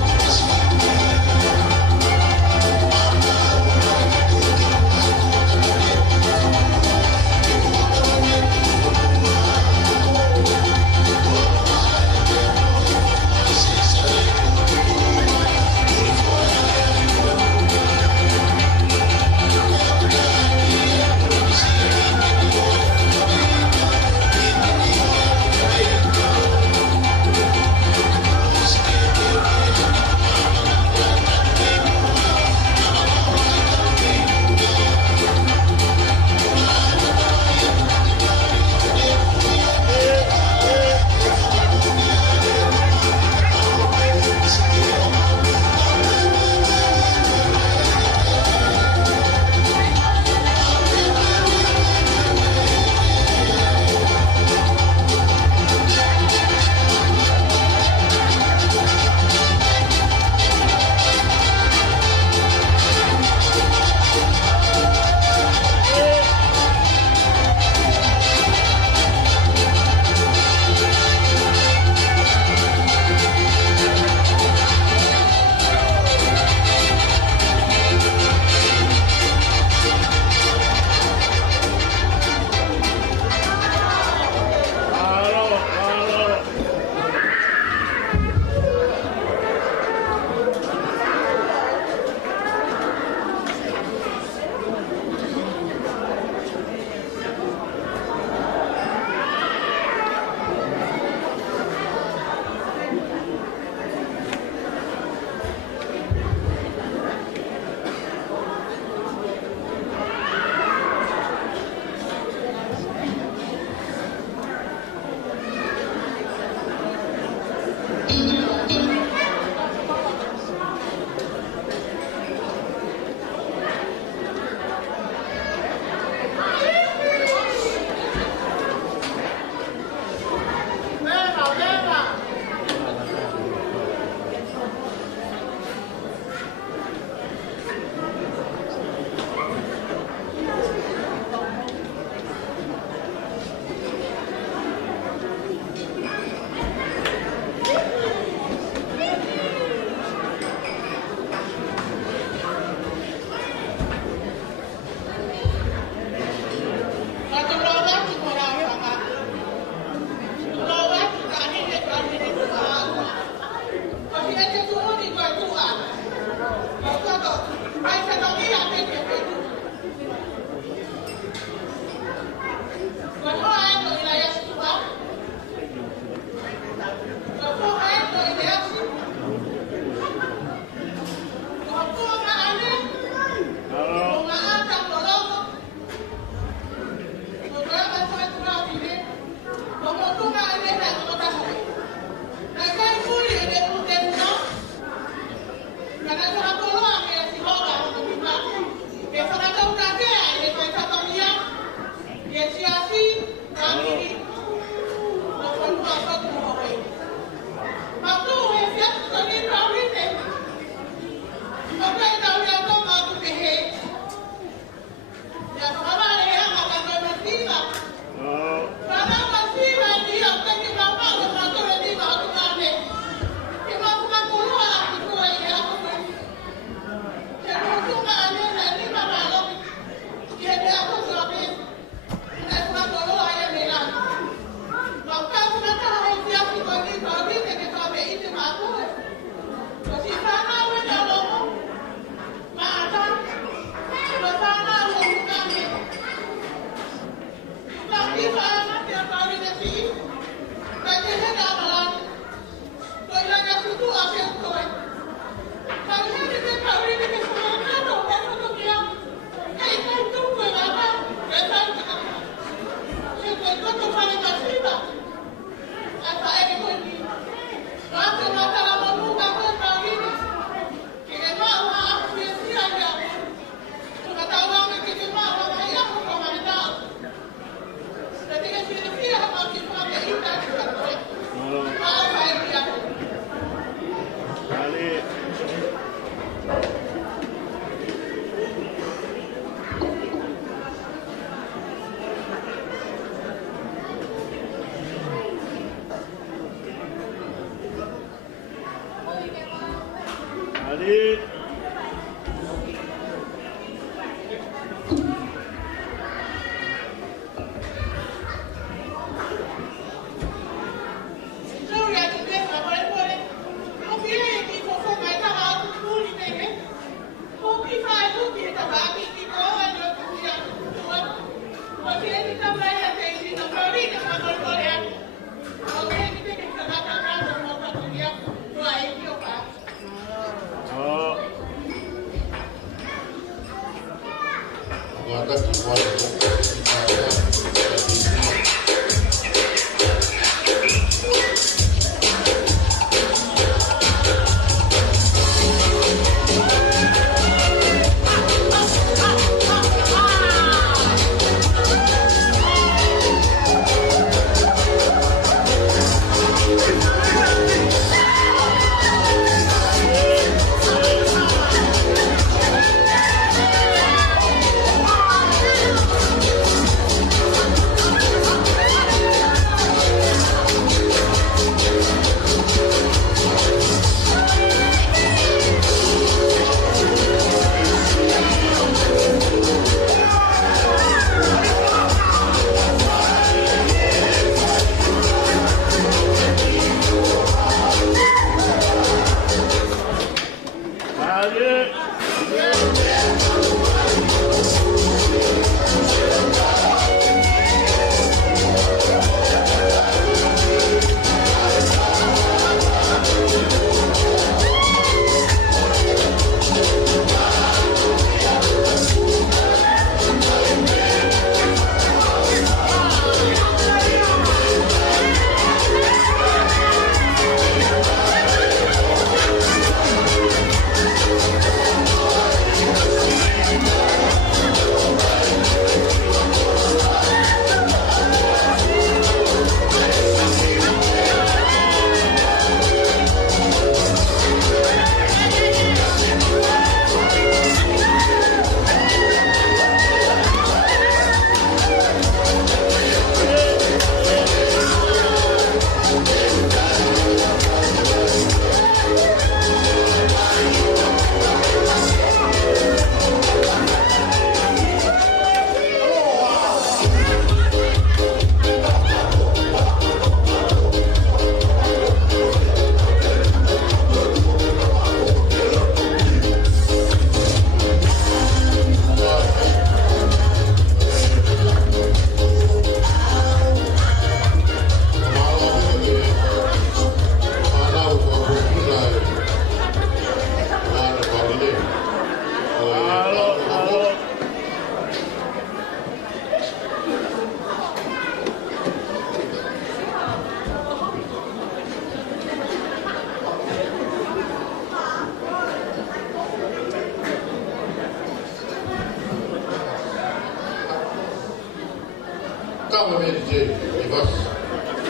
tahu ni je. Ibas.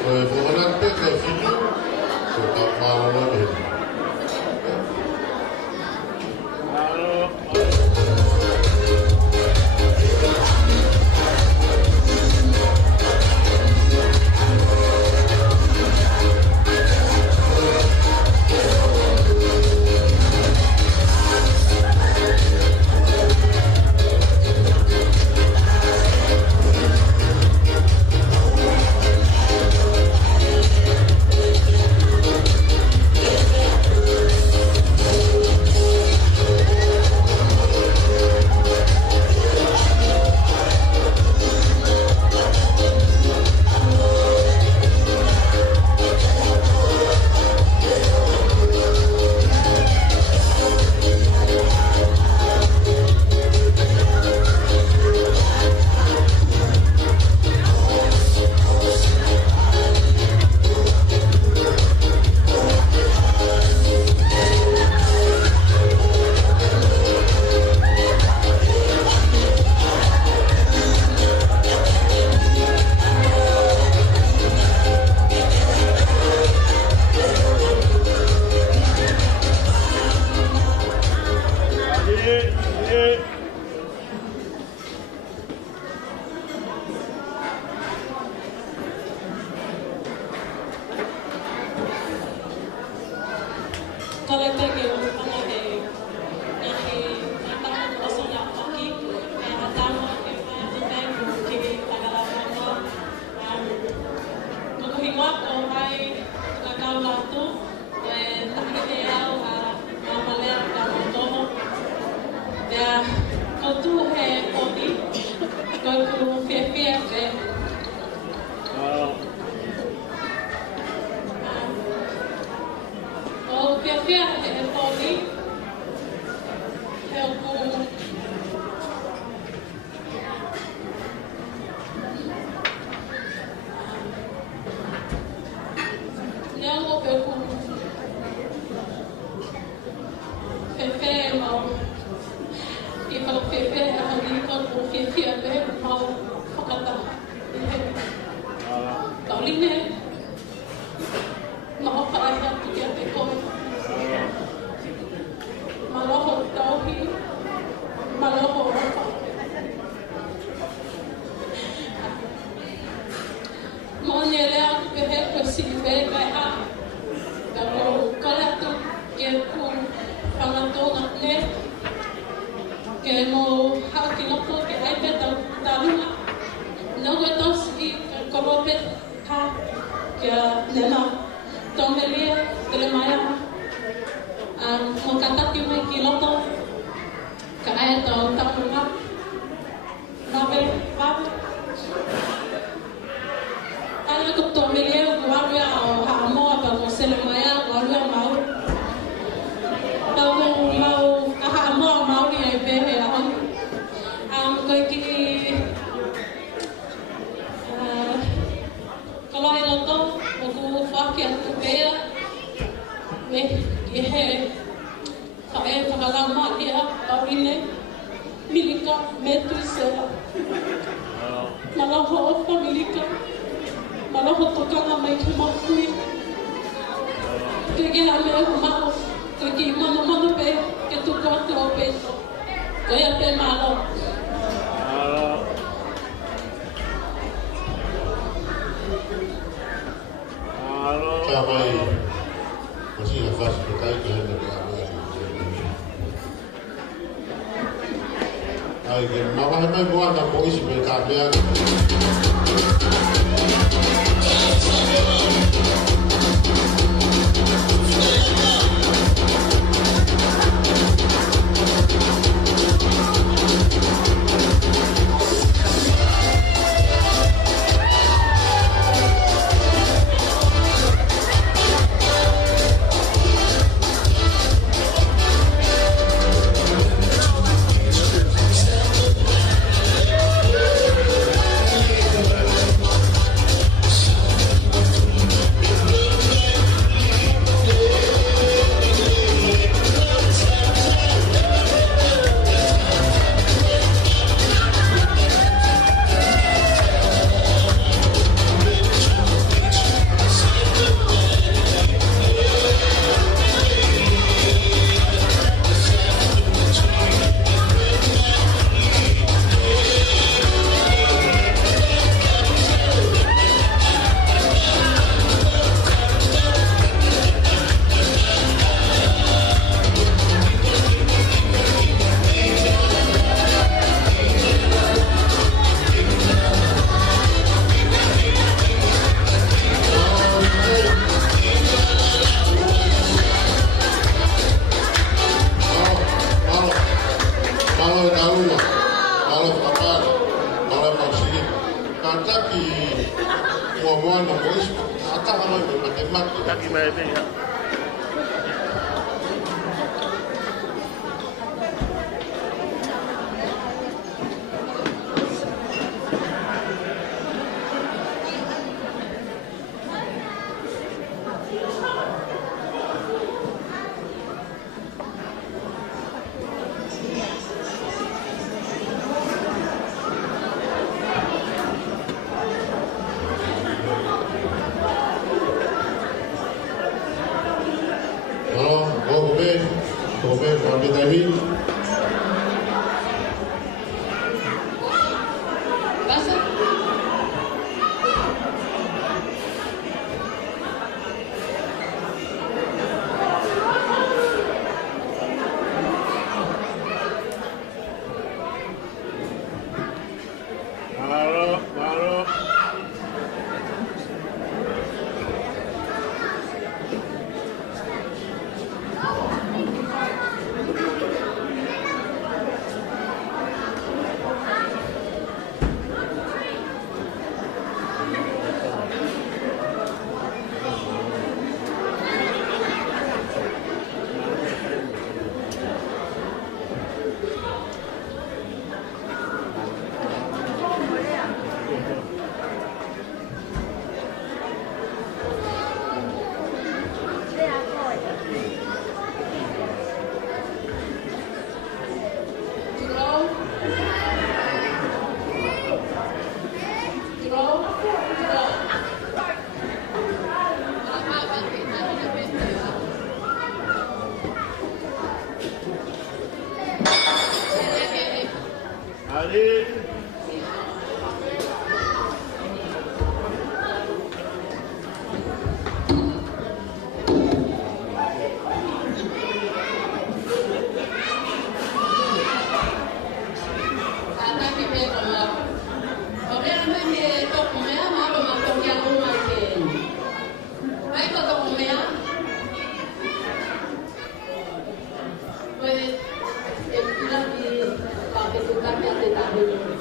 Bukan pek ke situ. So tak malu lagi. taha mai me mate mate. Taki mai te ha. Kobe kami tadi. Puedes escribir para que tu cambie de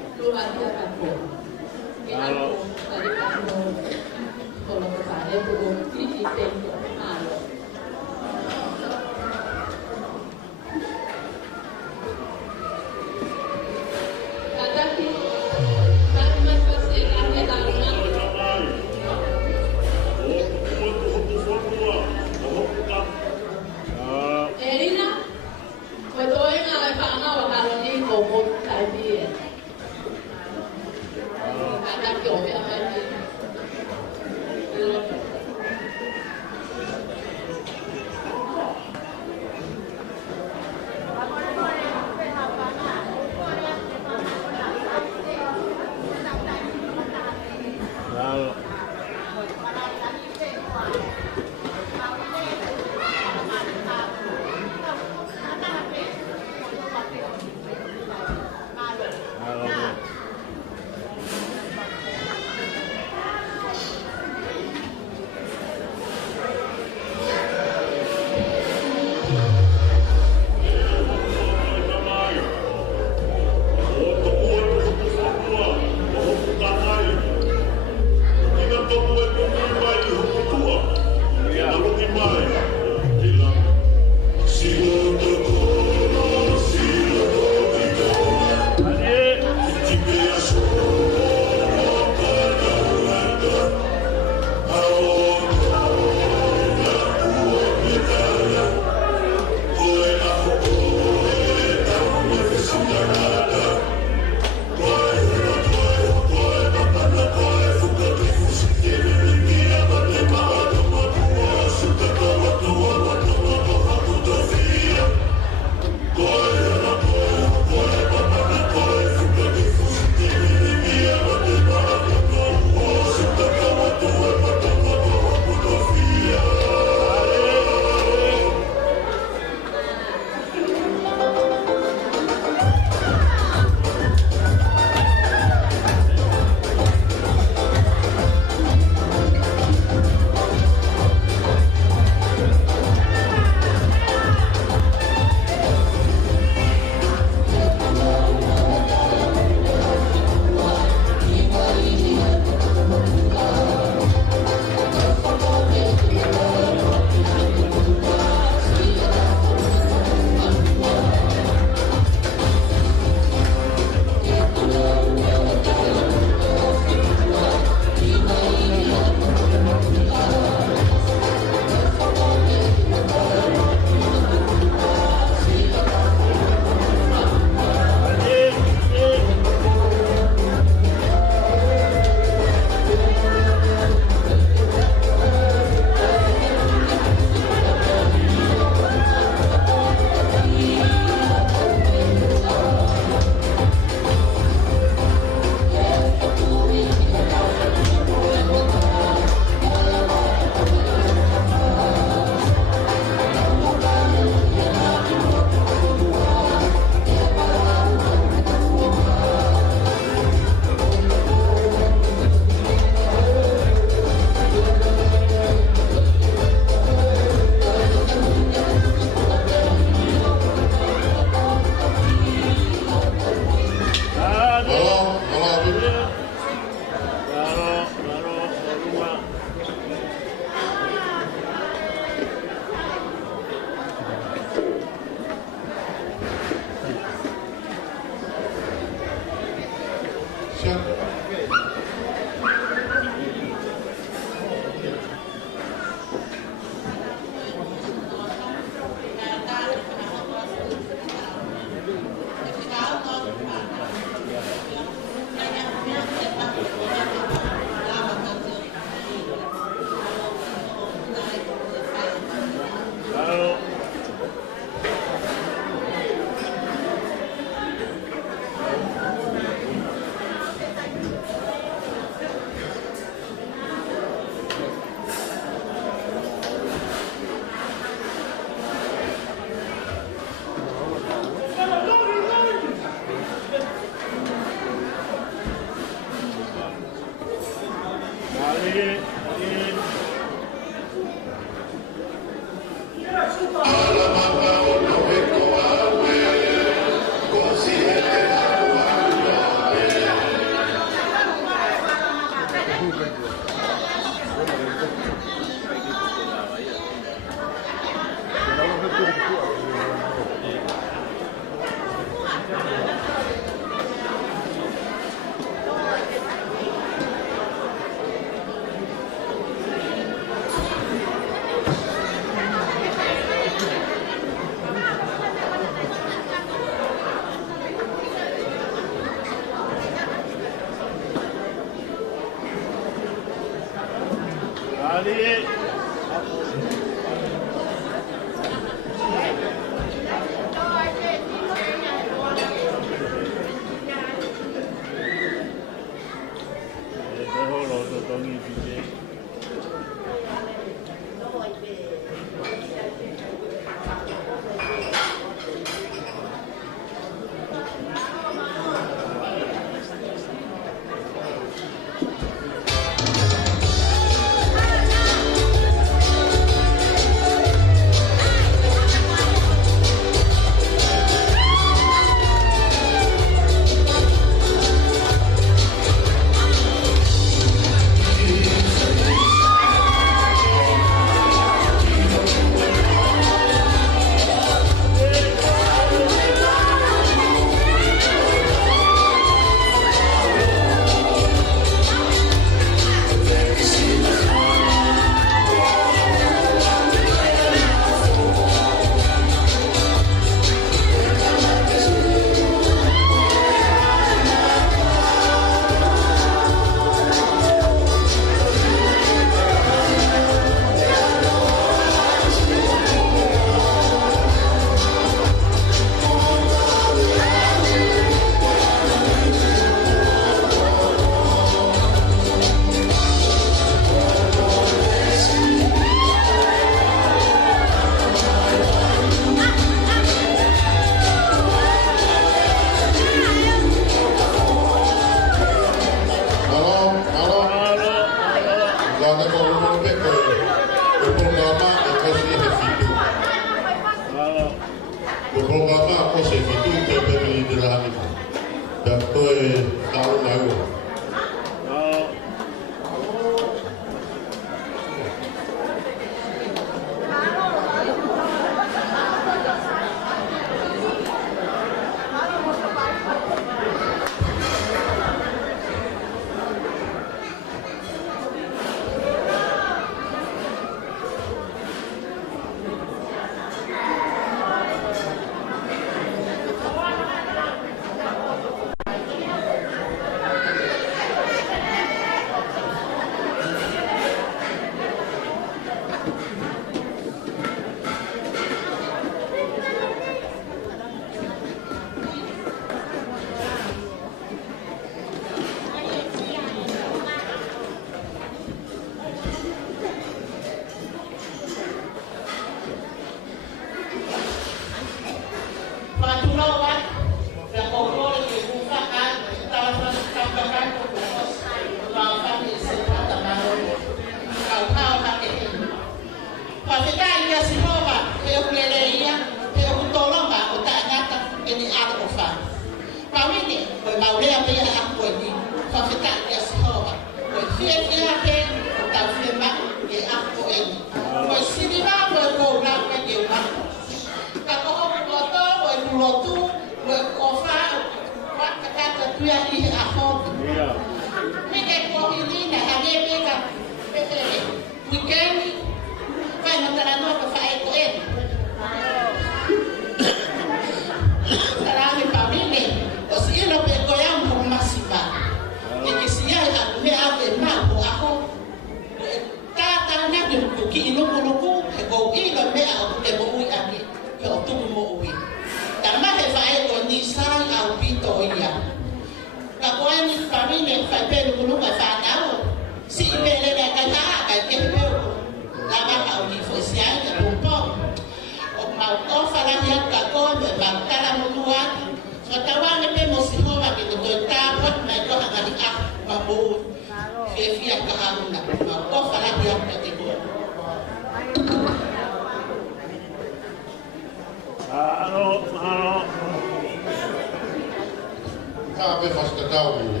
Kabe fastatau ni.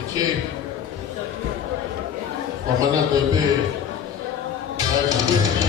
Iche. Pamana bebe. Ai ni.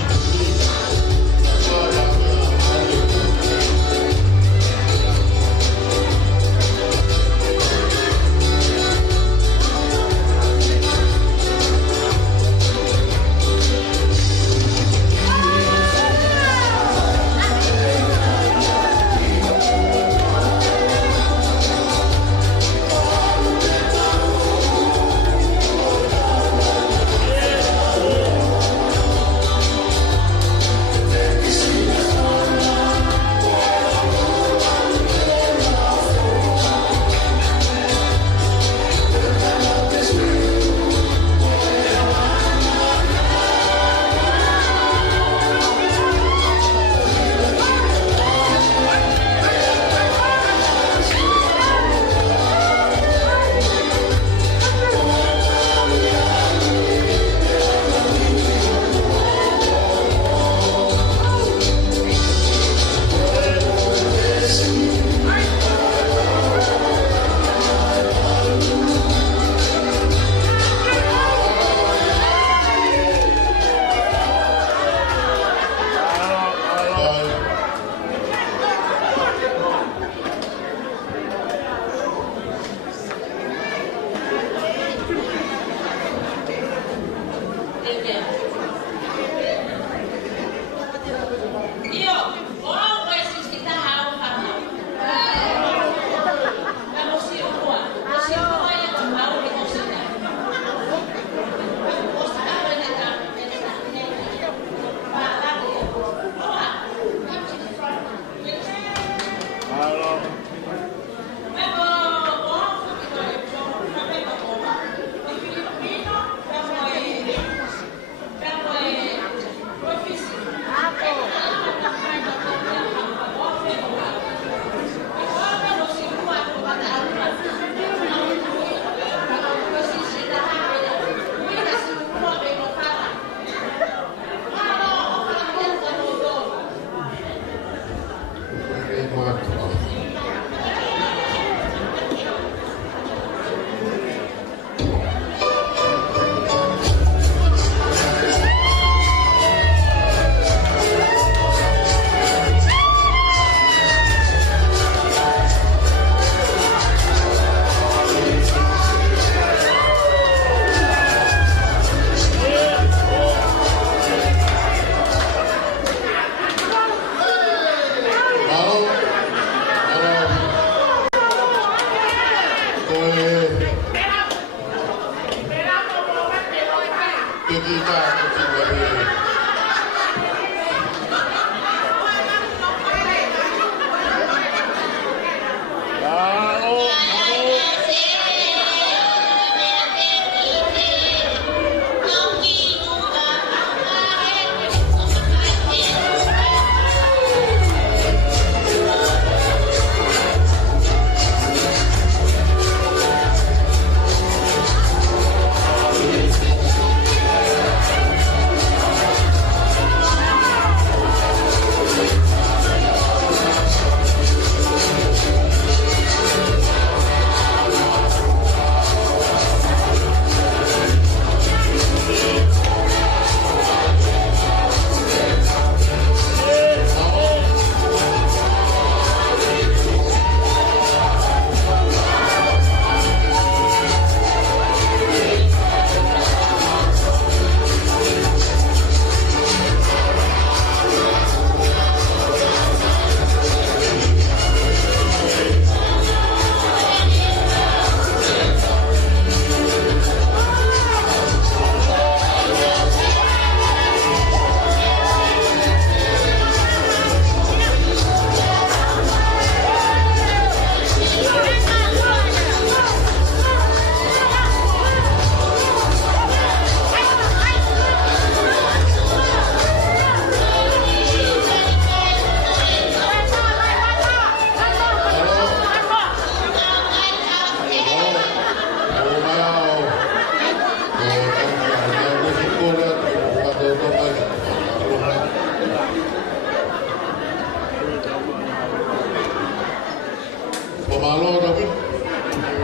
Pemalo tapi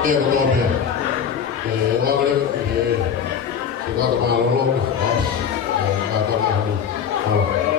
dia belum ya. Kalau kita kemalu pas kata malu. Tapi,